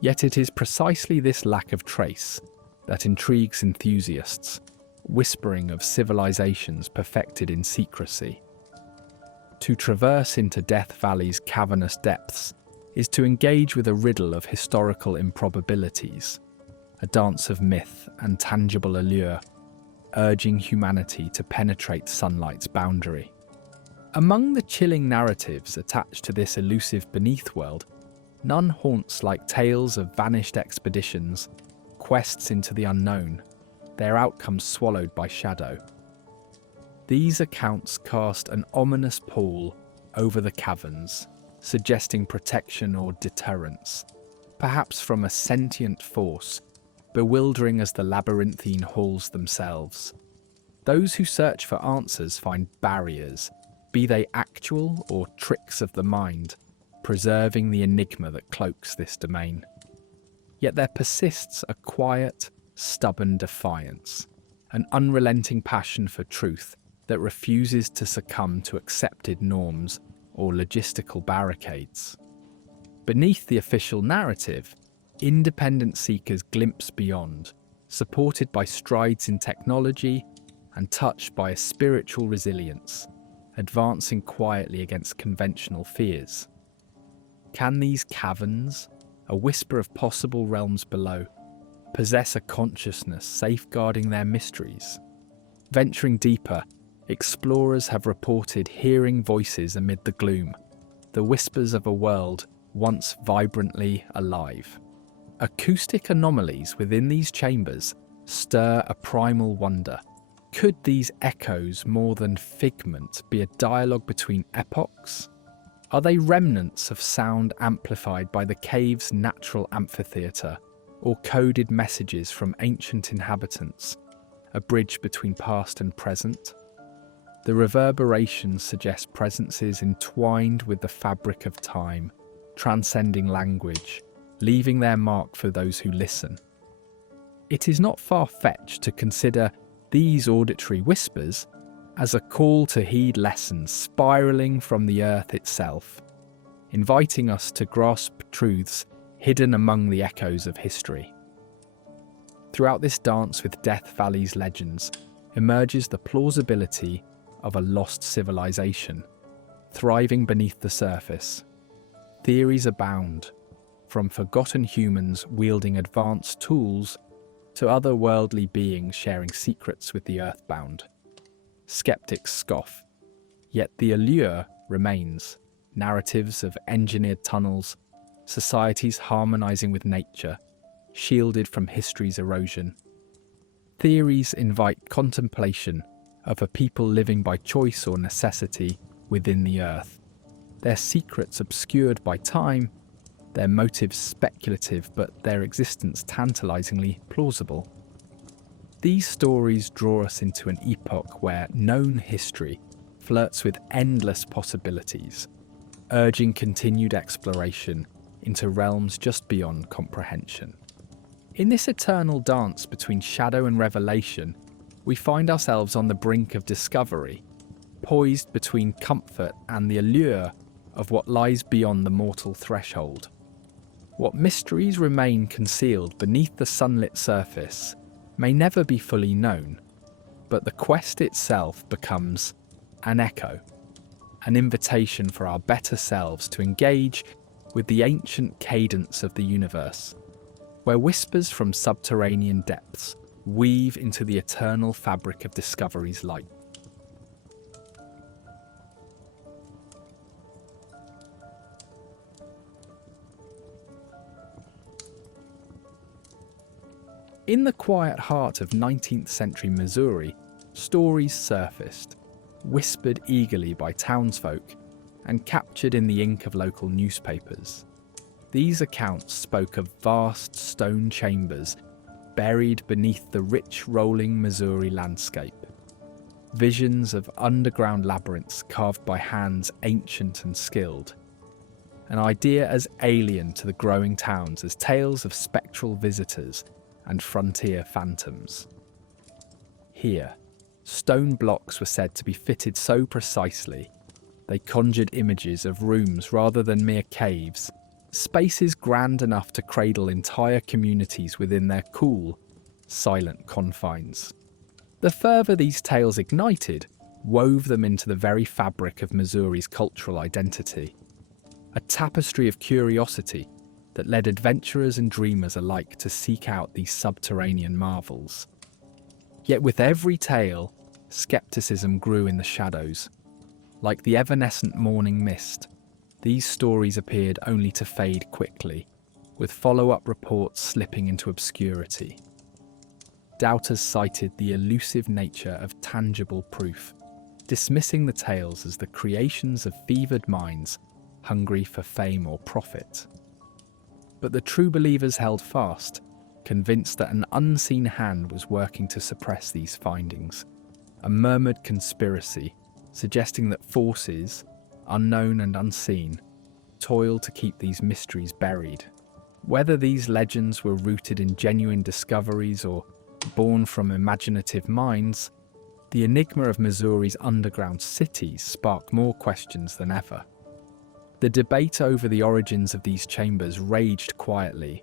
yet it is precisely this lack of trace that intrigues enthusiasts, whispering of civilizations perfected in secrecy. To traverse into Death Valley's cavernous depths is to engage with a riddle of historical improbabilities, a dance of myth and tangible allure, urging humanity to penetrate sunlight's boundary. Among the chilling narratives attached to this elusive beneath world, none haunts like tales of vanished expeditions, quests into the unknown, their outcomes swallowed by shadow. These accounts cast an ominous pall over the caverns, suggesting protection or deterrence, perhaps from a sentient force, bewildering as the labyrinthine halls themselves. Those who search for answers find barriers, be they actual or tricks of the mind, preserving the enigma that cloaks this domain. Yet there persists a quiet, stubborn defiance, an unrelenting passion for truth that refuses to succumb to accepted norms or logistical barricades. Beneath the official narrative, independent seekers glimpse beyond, supported by strides in technology and touched by a spiritual resilience, advancing quietly against conventional fears. Can these caverns, a whisper of possible realms below, possess a consciousness safeguarding their mysteries. Venturing deeper, explorers have reported hearing voices amid the gloom, the whispers of a world once vibrantly alive. Acoustic anomalies within these chambers stir a primal wonder. Could these echoes, more than figment, be a dialogue between epochs? Are they remnants of sound amplified by the cave's natural amphitheatre, or coded messages from ancient inhabitants, a bridge between past and present? The reverberations suggest presences entwined with the fabric of time, transcending language, leaving their mark for those who listen. It is not far-fetched to consider these auditory whispers as a call to heed lessons spiralling from the earth itself, inviting us to grasp truths hidden among the echoes of history. Throughout this dance with Death Valley's legends emerges the plausibility of a lost civilization, thriving beneath the surface. Theories abound, from forgotten humans wielding advanced tools to otherworldly beings sharing secrets with the earthbound. Skeptics scoff, yet the allure remains. Narratives of engineered tunnels, societies harmonizing with nature, shielded from history's erosion. Theories invite contemplation of a people living by choice or necessity within the earth, their secrets obscured by time, their motives speculative but their existence tantalizingly plausible. These stories draw us into an epoch where known history flirts with endless possibilities, urging continued exploration into realms just beyond comprehension. In this eternal dance between shadow and revelation, we find ourselves on the brink of discovery, poised between comfort and the allure of what lies beyond the mortal threshold. What mysteries remain concealed beneath the sunlit surface may never be fully known, but the quest itself becomes an echo, an invitation for our better selves to engage with the ancient cadence of the universe, where whispers from subterranean depths weave into the eternal fabric of discovery's light. In the quiet heart of 19th century Missouri, stories surfaced, whispered eagerly by townsfolk and captured in the ink of local newspapers. These accounts spoke of vast stone chambers buried beneath the rich rolling Missouri landscape. Visions of underground labyrinths carved by hands ancient and skilled. An idea as alien to the growing towns as tales of spectral visitors and frontier phantoms. Here, stone blocks were said to be fitted so precisely, they conjured images of rooms rather than mere caves, spaces grand enough to cradle entire communities within their cool, silent confines. The fervour these tales ignited wove them into the very fabric of Missouri's cultural identity, a tapestry of curiosity that led adventurers and dreamers alike to seek out these subterranean marvels. Yet with every tale, skepticism grew in the shadows. Like the evanescent morning mist, these stories appeared only to fade quickly, with follow-up reports slipping into obscurity. Doubters cited the elusive nature of tangible proof, dismissing the tales as the creations of fevered minds hungry for fame or profit. But the true believers held fast, convinced that an unseen hand was working to suppress these findings, a murmured conspiracy suggesting that forces, unknown and unseen, toiled to keep these mysteries buried. Whether these legends were rooted in genuine discoveries or born from imaginative minds, the enigma of Missouri's underground cities sparked more questions than ever. The debate over the origins of these chambers raged quietly.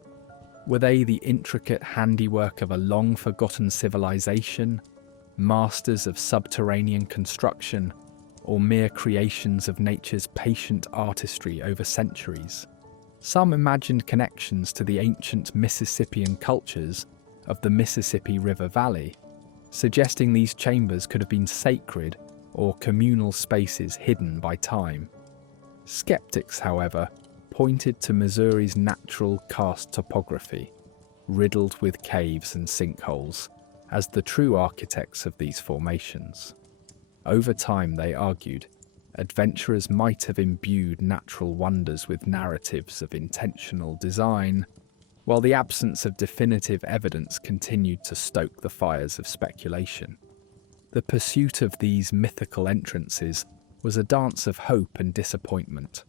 Were they the intricate handiwork of a long-forgotten civilization, masters of subterranean construction, or mere creations of nature's patient artistry over centuries? Some imagined connections to the ancient Mississippian cultures, of the Mississippi River Valley, suggesting these chambers could have been sacred or communal spaces hidden by time. Skeptics, however, pointed to Missouri's natural karst topography, riddled with caves and sinkholes, as the true architects of these formations. Over time, they argued, adventurers might have imbued natural wonders with narratives of intentional design, while the absence of definitive evidence continued to stoke the fires of speculation. The pursuit of these mythical entrances was a dance of hope and disappointment.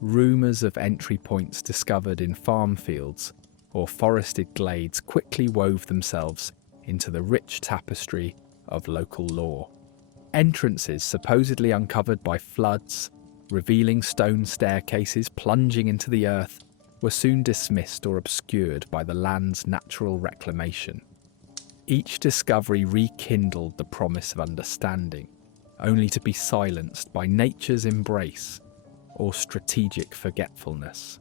Rumours of entry points discovered in farm fields or forested glades quickly wove themselves into the rich tapestry of local lore. Entrances supposedly uncovered by floods, revealing stone staircases plunging into the earth, were soon dismissed or obscured by the land's natural reclamation. Each discovery rekindled the promise of understanding, only to be silenced by nature's embrace or strategic forgetfulness.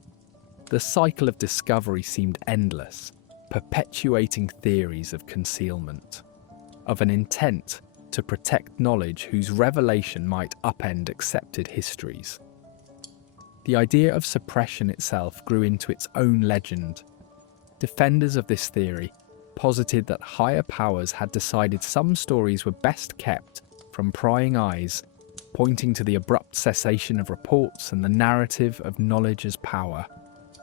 The cycle of discovery seemed endless, perpetuating theories of concealment, of an intent to protect knowledge whose revelation might upend accepted histories. The idea of suppression itself grew into its own legend. Defenders of this theory posited that higher powers had decided some stories were best kept from prying eyes, pointing to the abrupt cessation of reports and the narrative of knowledge as power,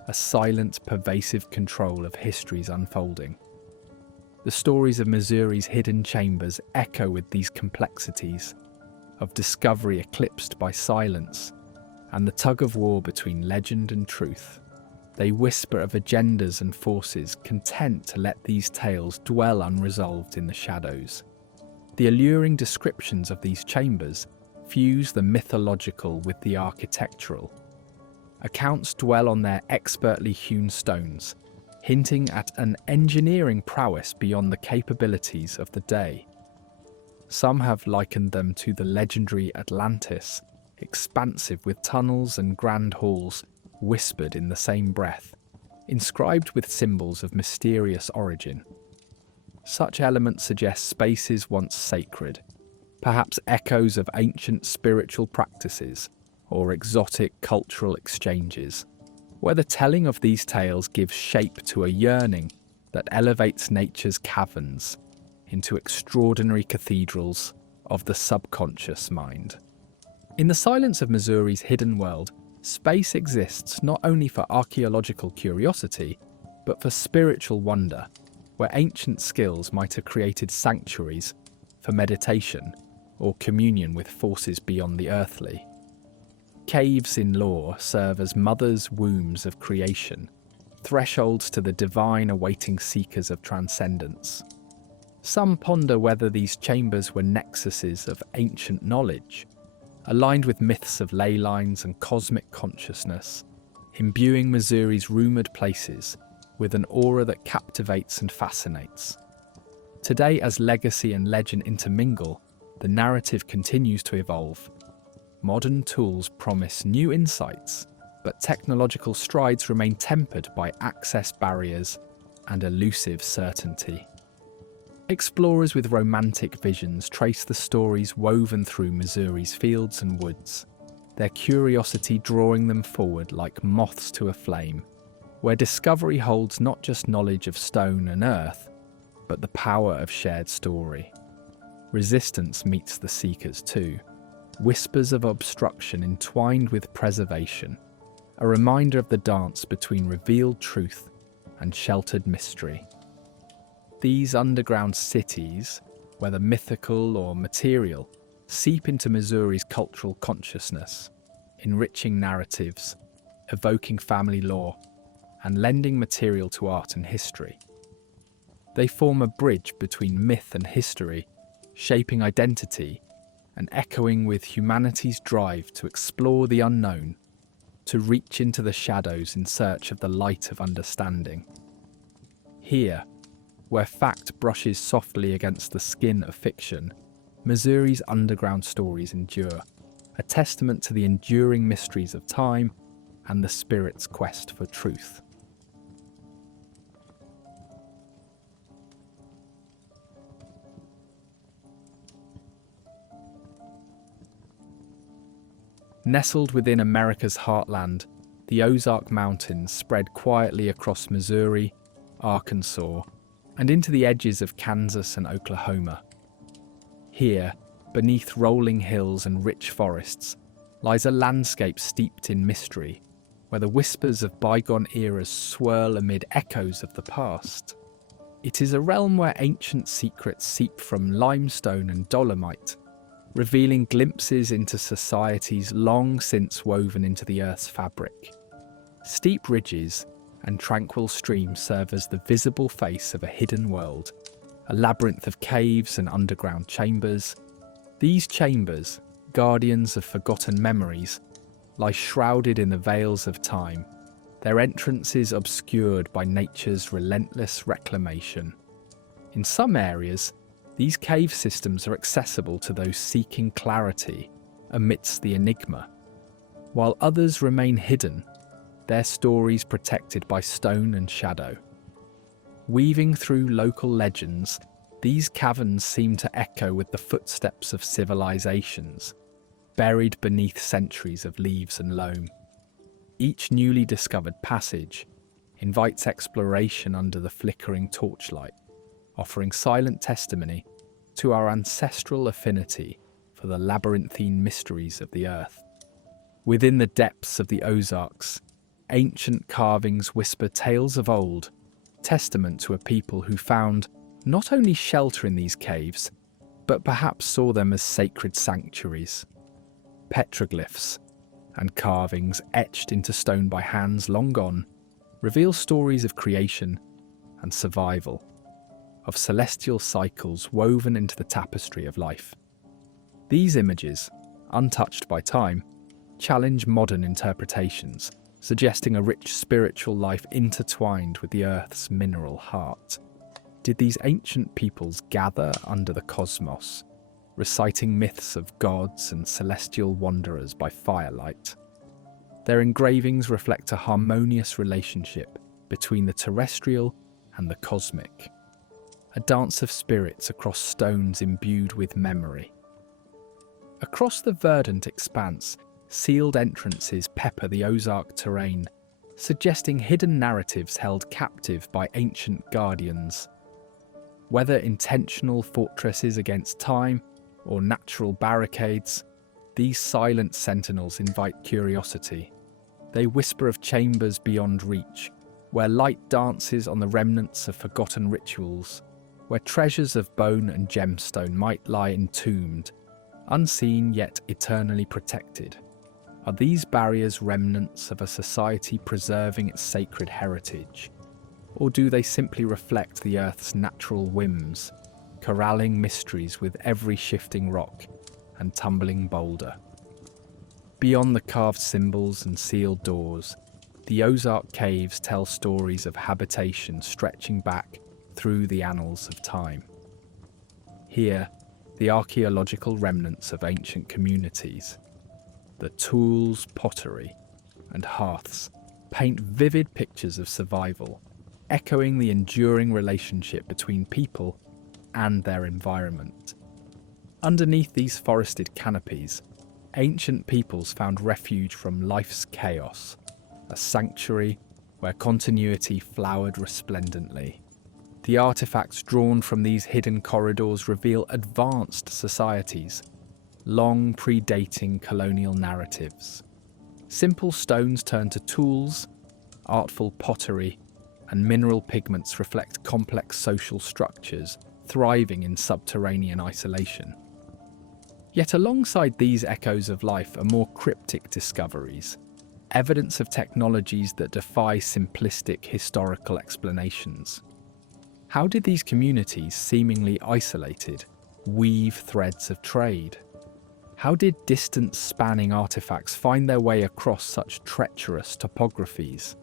a silent, pervasive control of history's unfolding. The stories of Missouri's hidden chambers echo with these complexities, of discovery eclipsed by silence, and the tug-of-war between legend and truth. They whisper of agendas and forces content to let these tales dwell unresolved in the shadows. The alluring descriptions of these chambers fuse the mythological with the architectural. Accounts dwell on their expertly hewn stones, hinting at an engineering prowess beyond the capabilities of the day. Some have likened them to the legendary Atlantis, expansive with tunnels and grand halls whispered in the same breath, inscribed with symbols of mysterious origin. Such elements suggest spaces once sacred, perhaps echoes of ancient spiritual practices or exotic cultural exchanges, where the telling of these tales gives shape to a yearning that elevates nature's caverns into extraordinary cathedrals of the subconscious mind. In the silence of Missouri's hidden world, space exists not only for archaeological curiosity, but for spiritual wonder, where ancient skills might have created sanctuaries for meditation or communion with forces beyond the earthly. Caves in lore serve as mothers' wombs of creation, thresholds to the divine awaiting seekers of transcendence. Some ponder whether these chambers were nexuses of ancient knowledge, aligned with myths of ley lines and cosmic consciousness, imbuing Missouri's rumoured places with an aura that captivates and fascinates. Today, as legacy and legend intermingle, the narrative continues to evolve. Modern tools promise new insights, but technological strides remain tempered by access barriers and elusive certainty. Explorers with romantic visions trace the stories woven through Missouri's fields and woods, their curiosity drawing them forward like moths to a flame, where discovery holds not just knowledge of stone and earth, but the power of shared story. Resistance meets the seekers too, whispers of obstruction entwined with preservation, a reminder of the dance between revealed truth and sheltered mystery. These underground cities, whether mythical or material, seep into Missouri's cultural consciousness, enriching narratives, evoking family lore, and lending material to art and history. They form a bridge between myth and history, shaping identity and echoing with humanity's drive to explore the unknown, to reach into the shadows in search of the light of understanding. Here, where fact brushes softly against the skin of fiction, Missouri's underground stories endure, a testament to the enduring mysteries of time and the spirit's quest for truth. Nestled within America's heartland, the Ozark Mountains spread quietly across Missouri, Arkansas, and into the edges of Kansas and Oklahoma. Here, beneath rolling hills and rich forests, lies a landscape steeped in mystery, where the whispers of bygone eras swirl amid echoes of the past. It is a realm where ancient secrets seep from limestone and dolomite, revealing glimpses into societies long since woven into the Earth's fabric. Steep ridges and tranquil streams serve as the visible face of a hidden world, a labyrinth of caves and underground chambers. These chambers, guardians of forgotten memories, lie shrouded in the veils of time, their entrances obscured by nature's relentless reclamation. In some areas, these cave systems are accessible to those seeking clarity amidst the enigma, while others remain hidden, their stories protected by stone and shadow. Weaving through local legends, these caverns seem to echo with the footsteps of civilizations, buried beneath centuries of leaves and loam. Each newly discovered passage invites exploration under the flickering torchlight, offering silent testimony to our ancestral affinity for the labyrinthine mysteries of the earth. Within the depths of the Ozarks, ancient carvings whisper tales of old, testament to a people who found not only shelter in these caves, but perhaps saw them as sacred sanctuaries. Petroglyphs and carvings etched into stone by hands long gone reveal stories of creation and survival, of celestial cycles woven into the tapestry of life. These images, untouched by time, challenge modern interpretations, suggesting a rich spiritual life intertwined with the Earth's mineral heart. Did these ancient peoples gather under the cosmos, reciting myths of gods and celestial wanderers by firelight? Their engravings reflect a harmonious relationship between the terrestrial and the cosmic, a dance of spirits across stones imbued with memory. Across the verdant expanse, sealed entrances pepper the Ozark terrain, suggesting hidden narratives held captive by ancient guardians. Whether intentional fortresses against time or natural barricades, these silent sentinels invite curiosity. They whisper of chambers beyond reach, where light dances on the remnants of forgotten rituals, where treasures of bone and gemstone might lie entombed, unseen yet eternally protected. Are these barriers remnants of a society preserving its sacred heritage? Or do they simply reflect the Earth's natural whims, corralling mysteries with every shifting rock and tumbling boulder? Beyond the carved symbols and sealed doors, the Ozark caves tell stories of habitation stretching back through the annals of time. Here, the archaeological remnants of ancient communities, the tools, pottery, and hearths paint vivid pictures of survival, echoing the enduring relationship between people and their environment. Underneath these forested canopies, ancient peoples found refuge from life's chaos, a sanctuary where continuity flowered resplendently. The artifacts drawn from these hidden corridors reveal advanced societies, long predating colonial narratives. Simple stones turn to tools, artful pottery, and mineral pigments reflect complex social structures thriving in subterranean isolation. Yet alongside these echoes of life are more cryptic discoveries, evidence of technologies that defy simplistic historical explanations. How did these communities, seemingly isolated, weave threads of trade? How did distance-spanning artifacts find their way across such treacherous topographies?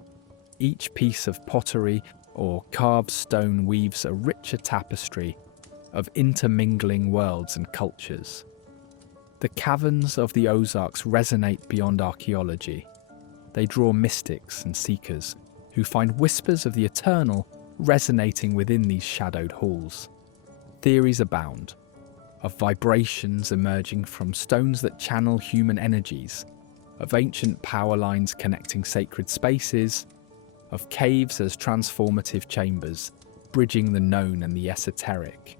Each piece of pottery or carved stone weaves a richer tapestry of intermingling worlds and cultures. The caverns of the Ozarks resonate beyond archaeology. They draw mystics and seekers who find whispers of the eternal resonating within these shadowed halls. Theories abound, of vibrations emerging from stones that channel human energies, of ancient power lines connecting sacred spaces, of caves as transformative chambers, bridging the known and the esoteric.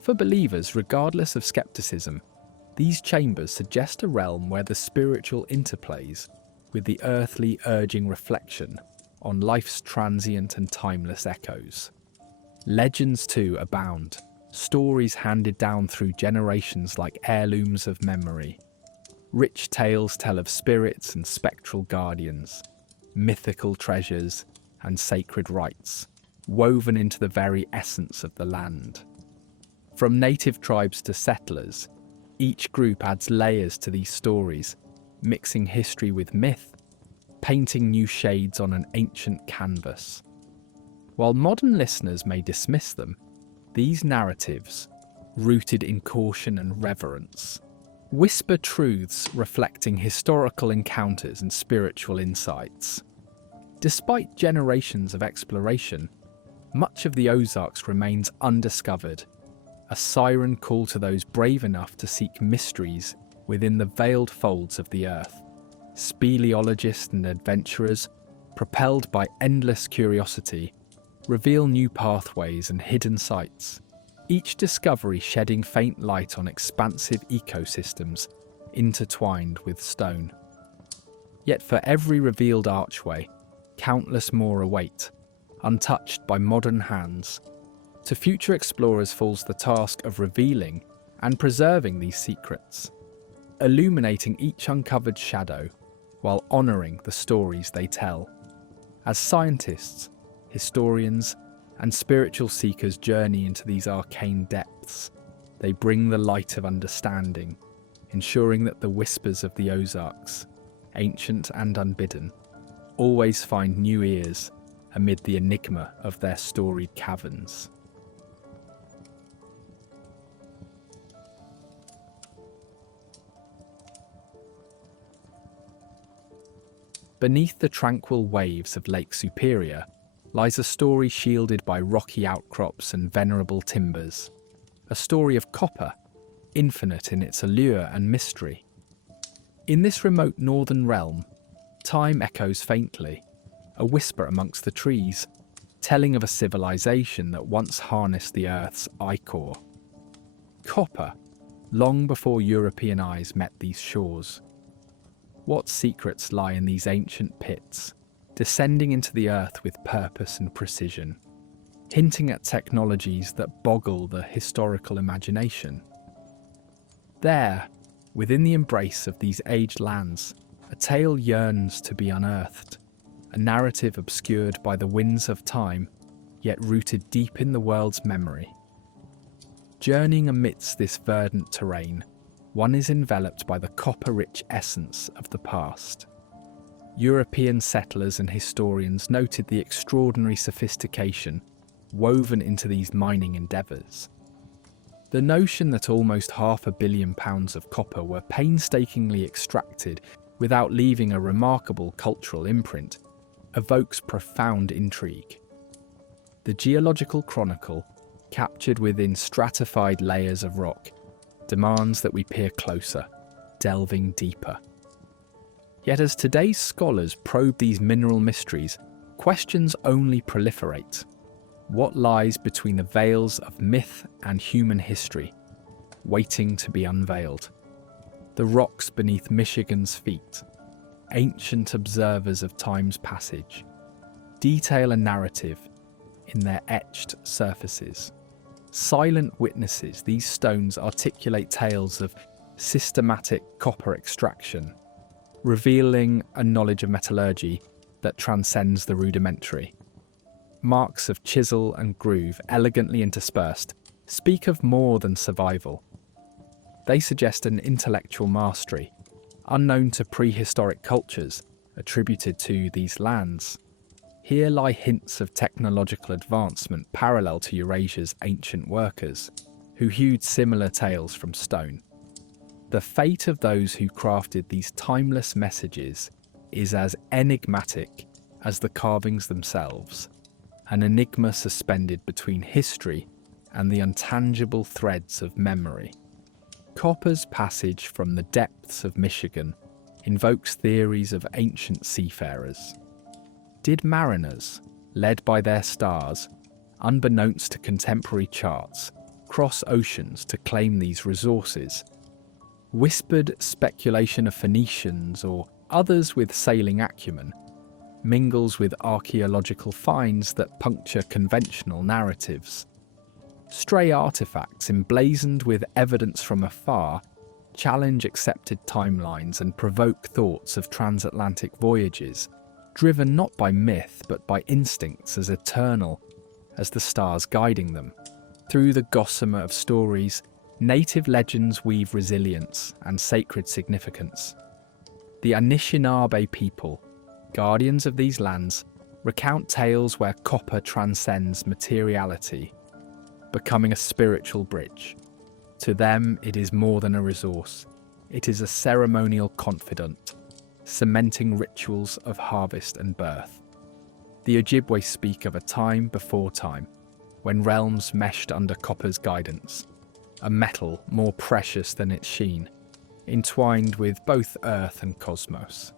For believers, regardless of skepticism, these chambers suggest a realm where the spiritual interplays with the earthly, urging reflection on life's transient and timeless echoes. Legends too abound, stories handed down through generations like heirlooms of memory. Rich tales tell of spirits and spectral guardians, mythical treasures and sacred rites, woven into the very essence of the land. From native tribes to settlers, each group adds layers to these stories, mixing history with myth, painting new shades on an ancient canvas. While modern listeners may dismiss them, these narratives, rooted in caution and reverence, whisper truths reflecting historical encounters and spiritual insights. Despite generations of exploration, much of the Ozarks remains undiscovered, a siren call to those brave enough to seek mysteries within the veiled folds of the earth. Speleologists and adventurers, propelled by endless curiosity, reveal new pathways and hidden sites, each discovery shedding faint light on expansive ecosystems intertwined with stone. Yet for every revealed archway, countless more await, untouched by modern hands. To future explorers falls the task of revealing and preserving these secrets, illuminating each uncovered shadow while honouring the stories they tell. As scientists, historians, and spiritual seekers journey into these arcane depths, they bring the light of understanding, ensuring that the whispers of the Ozarks, ancient and unbidden, always find new ears amid the enigma of their storied caverns. Beneath the tranquil waves of Lake Superior lies a story shielded by rocky outcrops and venerable timbers, a story of copper, infinite in its allure and mystery. In this remote northern realm, time echoes faintly, a whisper amongst the trees, telling of a civilization that once harnessed the Earth's ichor. Copper, long before European eyes met these shores. What secrets lie in these ancient pits, descending into the earth with purpose and precision, hinting at technologies that boggle the historical imagination? There, within the embrace of these aged lands, a tale yearns to be unearthed, a narrative obscured by the winds of time, yet rooted deep in the world's memory. Journeying amidst this verdant terrain, one is enveloped by the copper-rich essence of the past. European settlers and historians noted the extraordinary sophistication woven into these mining endeavours. The notion that almost £500 million of copper were painstakingly extracted without leaving a remarkable cultural imprint evokes profound intrigue. The geological chronicle, captured within stratified layers of rock, demands that we peer closer, delving deeper. Yet as today's scholars probe these mineral mysteries, questions only proliferate. What lies between the veils of myth and human history, waiting to be unveiled? The rocks beneath Michigan's feet, ancient observers of time's passage, detail a narrative in their etched surfaces. Silent witnesses, these stones articulate tales of systematic copper extraction, revealing a knowledge of metallurgy that transcends the rudimentary. Marks of chisel and groove, elegantly interspersed, speak of more than survival. They suggest an intellectual mastery, unknown to prehistoric cultures attributed to these lands. Here lie hints of technological advancement parallel to Eurasia's ancient workers, who hewed similar tales from stone. The fate of those who crafted these timeless messages is as enigmatic as the carvings themselves, an enigma suspended between history and the intangible threads of memory. Copper's passage from the depths of Michigan invokes theories of ancient seafarers. Did mariners, led by their stars, unbeknownst to contemporary charts, cross oceans to claim these resources? Whispered speculation of Phoenicians or others with sailing acumen mingles with archaeological finds that puncture conventional narratives. Stray artifacts emblazoned with evidence from afar challenge accepted timelines and provoke thoughts of transatlantic voyages, driven not by myth but by instincts as eternal as the stars guiding them. Through the gossamer of stories, native legends weave resilience and sacred significance. The Anishinaabe people, guardians of these lands, recount tales where copper transcends materiality, becoming a spiritual bridge. To them, it is more than a resource. It is a ceremonial confidant, cementing rituals of harvest and birth. The Ojibwe speak of a time before time, when realms meshed under copper's guidance, a metal more precious than its sheen, entwined with both earth and cosmos.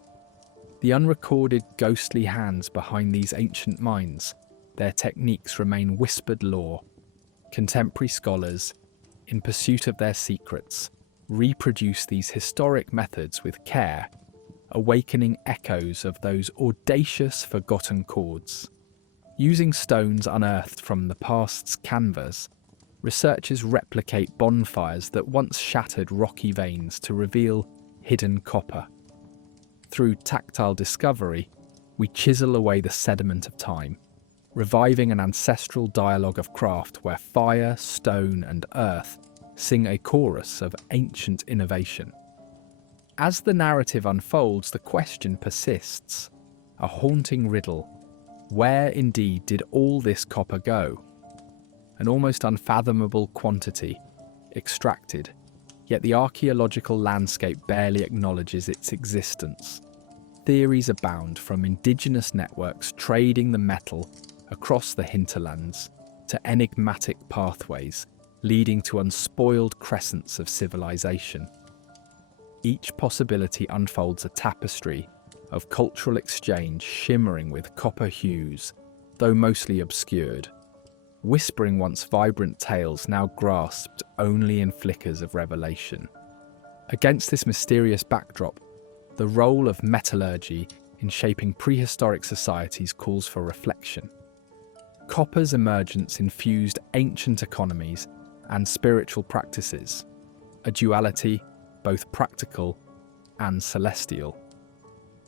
The unrecorded ghostly hands behind these ancient mines, their techniques remain whispered lore. Contemporary scholars, in pursuit of their secrets, reproduce these historic methods with care, awakening echoes of those audacious forgotten chords. Using stones unearthed from the past's canvas, researchers replicate bonfires that once shattered rocky veins to reveal hidden copper. Through tactile discovery, we chisel away the sediment of time, reviving an ancestral dialogue of craft where fire, stone, and earth sing a chorus of ancient innovation. As the narrative unfolds, the question persists, a haunting riddle. Where indeed did all this copper go? An almost unfathomable quantity, extracted, yet the archaeological landscape barely acknowledges its existence. Theories abound, from indigenous networks trading the metal across the hinterlands to enigmatic pathways leading to unspoiled crescents of civilization. Each possibility unfolds a tapestry of cultural exchange shimmering with copper hues, though mostly obscured, whispering once vibrant tales now grasped only in flickers of revelation. Against this mysterious backdrop, the role of metallurgy in shaping prehistoric societies calls for reflection. Copper's emergence infused ancient economies and spiritual practices, a duality both practical and celestial.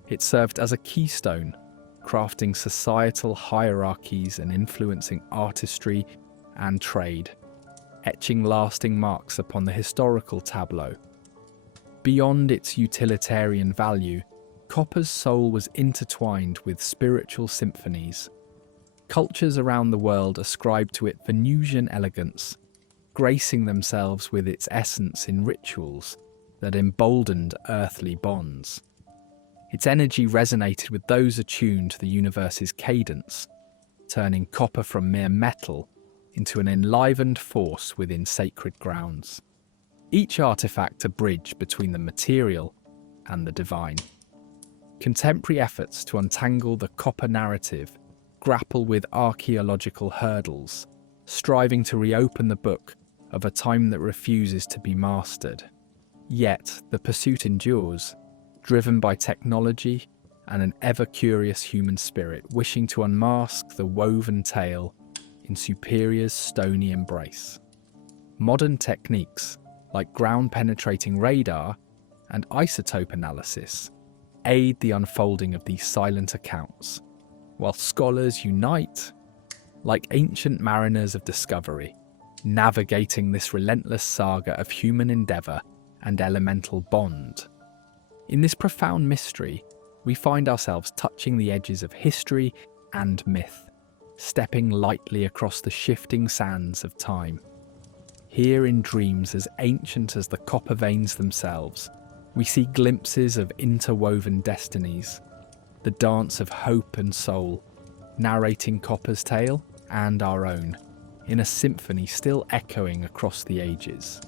It served as a keystone, crafting societal hierarchies and influencing artistry and trade, etching lasting marks upon the historical tableau. Beyond its utilitarian value, copper's soul was intertwined with spiritual symphonies. Cultures around the world ascribed to it Venusian elegance, gracing themselves with its essence in rituals that emboldened earthly bonds. Its energy resonated with those attuned to the universe's cadence, turning copper from mere metal into an enlivened force within sacred grounds. Each artifact a bridge between the material and the divine. Contemporary efforts to untangle the copper narrative grapple with archaeological hurdles, striving to reopen the book of a time that refuses to be mastered. Yet the pursuit endures, driven by technology and an ever-curious human spirit wishing to unmask the woven tale in Superior's stony embrace. Modern techniques, like ground-penetrating radar and isotope analysis, aid the unfolding of these silent accounts, while scholars unite, like ancient mariners of discovery, navigating this relentless saga of human endeavour and elemental bond. In this profound mystery, we find ourselves touching the edges of history and myth, stepping lightly across the shifting sands of time. Here in dreams as ancient as the copper veins themselves, we see glimpses of interwoven destinies, the dance of hope and soul, narrating copper's tale and our own, in a symphony still echoing across the ages.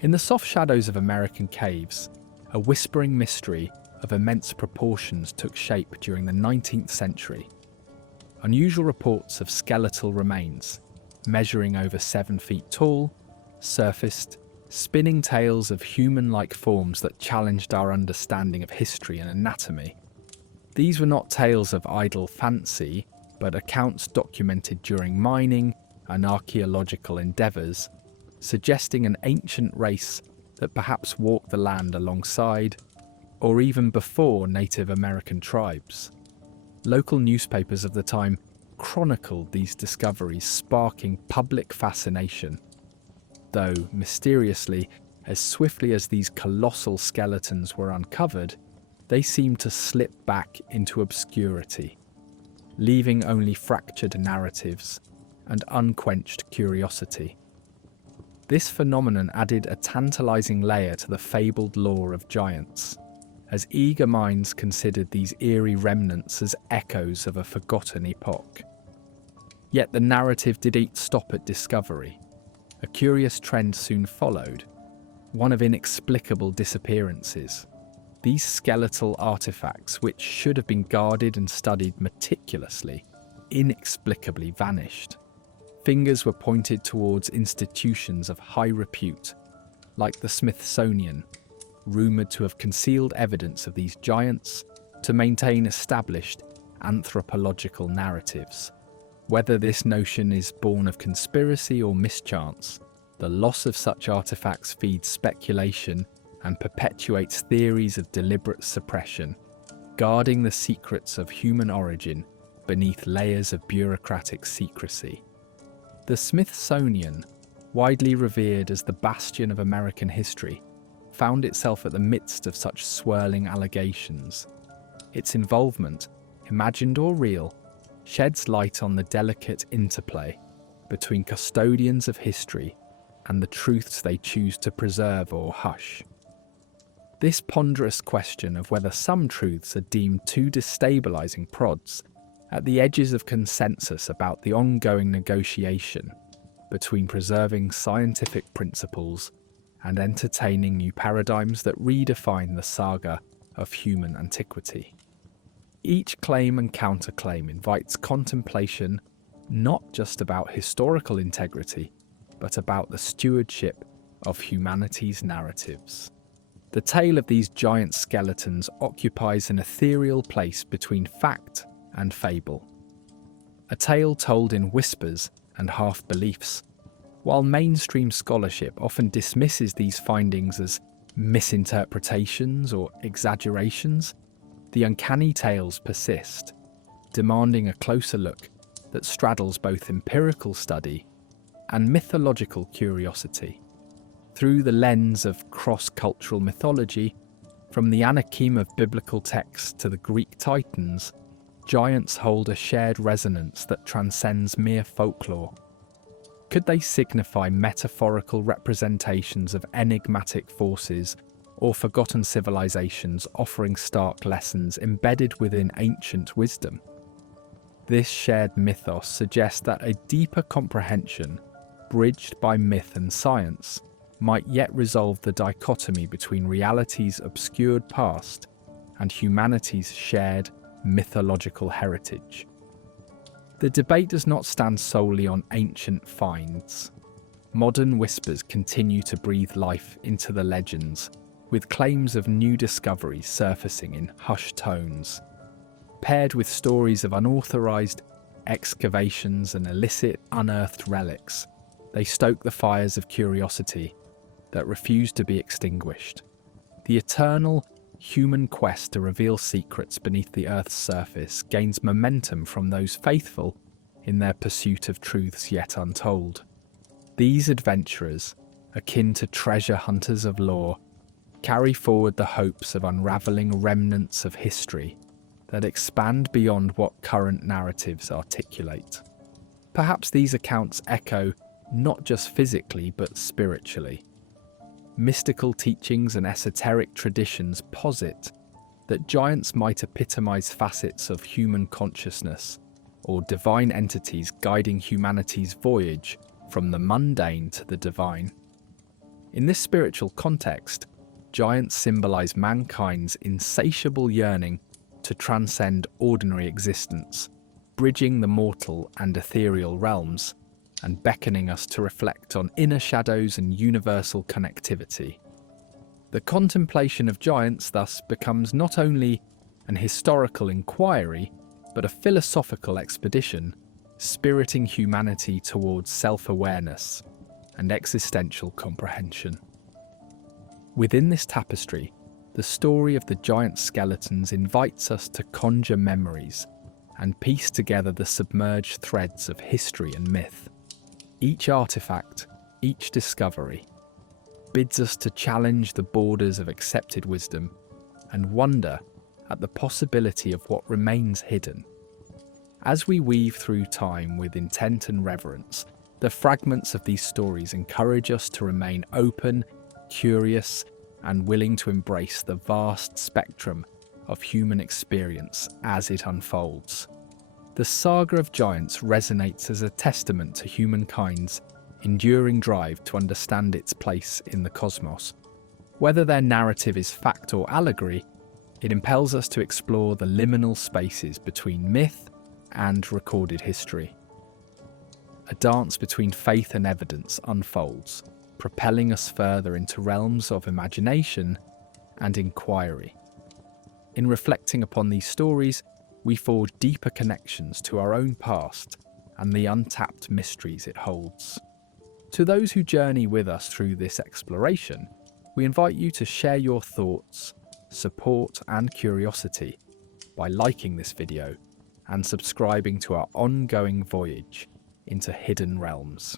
In the soft shadows of American caves, a whispering mystery of immense proportions took shape during the 19th century. Unusual reports of skeletal remains, measuring over 7 feet tall, surfaced, spinning tales of human-like forms that challenged our understanding of history and anatomy. These were not tales of idle fancy, but accounts documented during mining and archaeological endeavours, suggesting an ancient race that perhaps walked the land alongside, or even before Native American tribes. Local newspapers of the time chronicled these discoveries, sparking public fascination. Though, mysteriously, as swiftly as these colossal skeletons were uncovered, they seemed to slip back into obscurity, leaving only fractured narratives and unquenched curiosity. This phenomenon added a tantalizing layer to the fabled lore of giants, as eager minds considered these eerie remnants as echoes of a forgotten epoch. Yet the narrative didn't stop at discovery. A curious trend soon followed, one of inexplicable disappearances. These skeletal artifacts, which should have been guarded and studied meticulously, inexplicably vanished. Fingers were pointed towards institutions of high repute, like the Smithsonian, rumoured to have concealed evidence of these giants to maintain established anthropological narratives. Whether this notion is born of conspiracy or mischance, the loss of such artifacts feeds speculation and perpetuates theories of deliberate suppression, guarding the secrets of human origin beneath layers of bureaucratic secrecy. The Smithsonian, widely revered as the bastion of American history, found itself at the midst of such swirling allegations. Its involvement, imagined or real, sheds light on the delicate interplay between custodians of history and the truths they choose to preserve or hush. This ponderous question of whether some truths are deemed too destabilizing prods at the edges of consensus about the ongoing negotiation between preserving scientific principles and entertaining new paradigms that redefine the saga of human antiquity. Each claim and counterclaim invites contemplation not just about historical integrity, but about the stewardship of humanity's narratives. The tale of these giant skeletons occupies an ethereal place between fact and fable. A tale told in whispers and half-beliefs. While mainstream scholarship often dismisses these findings as misinterpretations or exaggerations, the uncanny tales persist, demanding a closer look that straddles both empirical study and mythological curiosity. Through the lens of cross-cultural mythology, from the Anakim of biblical texts to the Greek Titans, giants hold a shared resonance that transcends mere folklore. Could they signify metaphorical representations of enigmatic forces or forgotten civilizations offering stark lessons embedded within ancient wisdom? This shared mythos suggests that a deeper comprehension, bridged by myth and science, might yet resolve the dichotomy between reality's obscured past and humanity's shared mythological heritage. The debate does not stand solely on ancient finds. Modern whispers continue to breathe life into the legends, with claims of new discoveries surfacing in hushed tones. Paired with stories of unauthorized excavations and illicit unearthed relics, they stoke the fires of curiosity that refuse to be extinguished. The eternal human quest to reveal secrets beneath the Earth's surface gains momentum from those faithful in their pursuit of truths yet untold. These adventurers, akin to treasure hunters of lore, carry forward the hopes of unravelling remnants of history that expand beyond what current narratives articulate. Perhaps these accounts echo not just physically but spiritually. Mystical teachings and esoteric traditions posit that giants might epitomize facets of human consciousness or divine entities guiding humanity's voyage from the mundane to the divine. In this spiritual context, giants symbolize mankind's insatiable yearning to transcend ordinary existence, bridging the mortal and ethereal realms, and beckoning us to reflect on inner shadows and universal connectivity. The contemplation of giants thus becomes not only an historical inquiry, but a philosophical expedition, spiriting humanity towards self-awareness and existential comprehension. Within this tapestry, the story of the giant skeletons invites us to conjure memories and piece together the submerged threads of history and myth. Each artifact, each discovery, bids us to challenge the borders of accepted wisdom and wonder at the possibility of what remains hidden. As we weave through time with intent and reverence, the fragments of these stories encourage us to remain open, curious, and willing to embrace the vast spectrum of human experience as it unfolds. The saga of giants resonates as a testament to humankind's enduring drive to understand its place in the cosmos. Whether their narrative is fact or allegory, it impels us to explore the liminal spaces between myth and recorded history. A dance between faith and evidence unfolds, propelling us further into realms of imagination and inquiry. In reflecting upon these stories, we forge deeper connections to our own past and the untapped mysteries it holds. To those who journey with us through this exploration, we invite you to share your thoughts, support and curiosity by liking this video and subscribing to our ongoing voyage into hidden realms.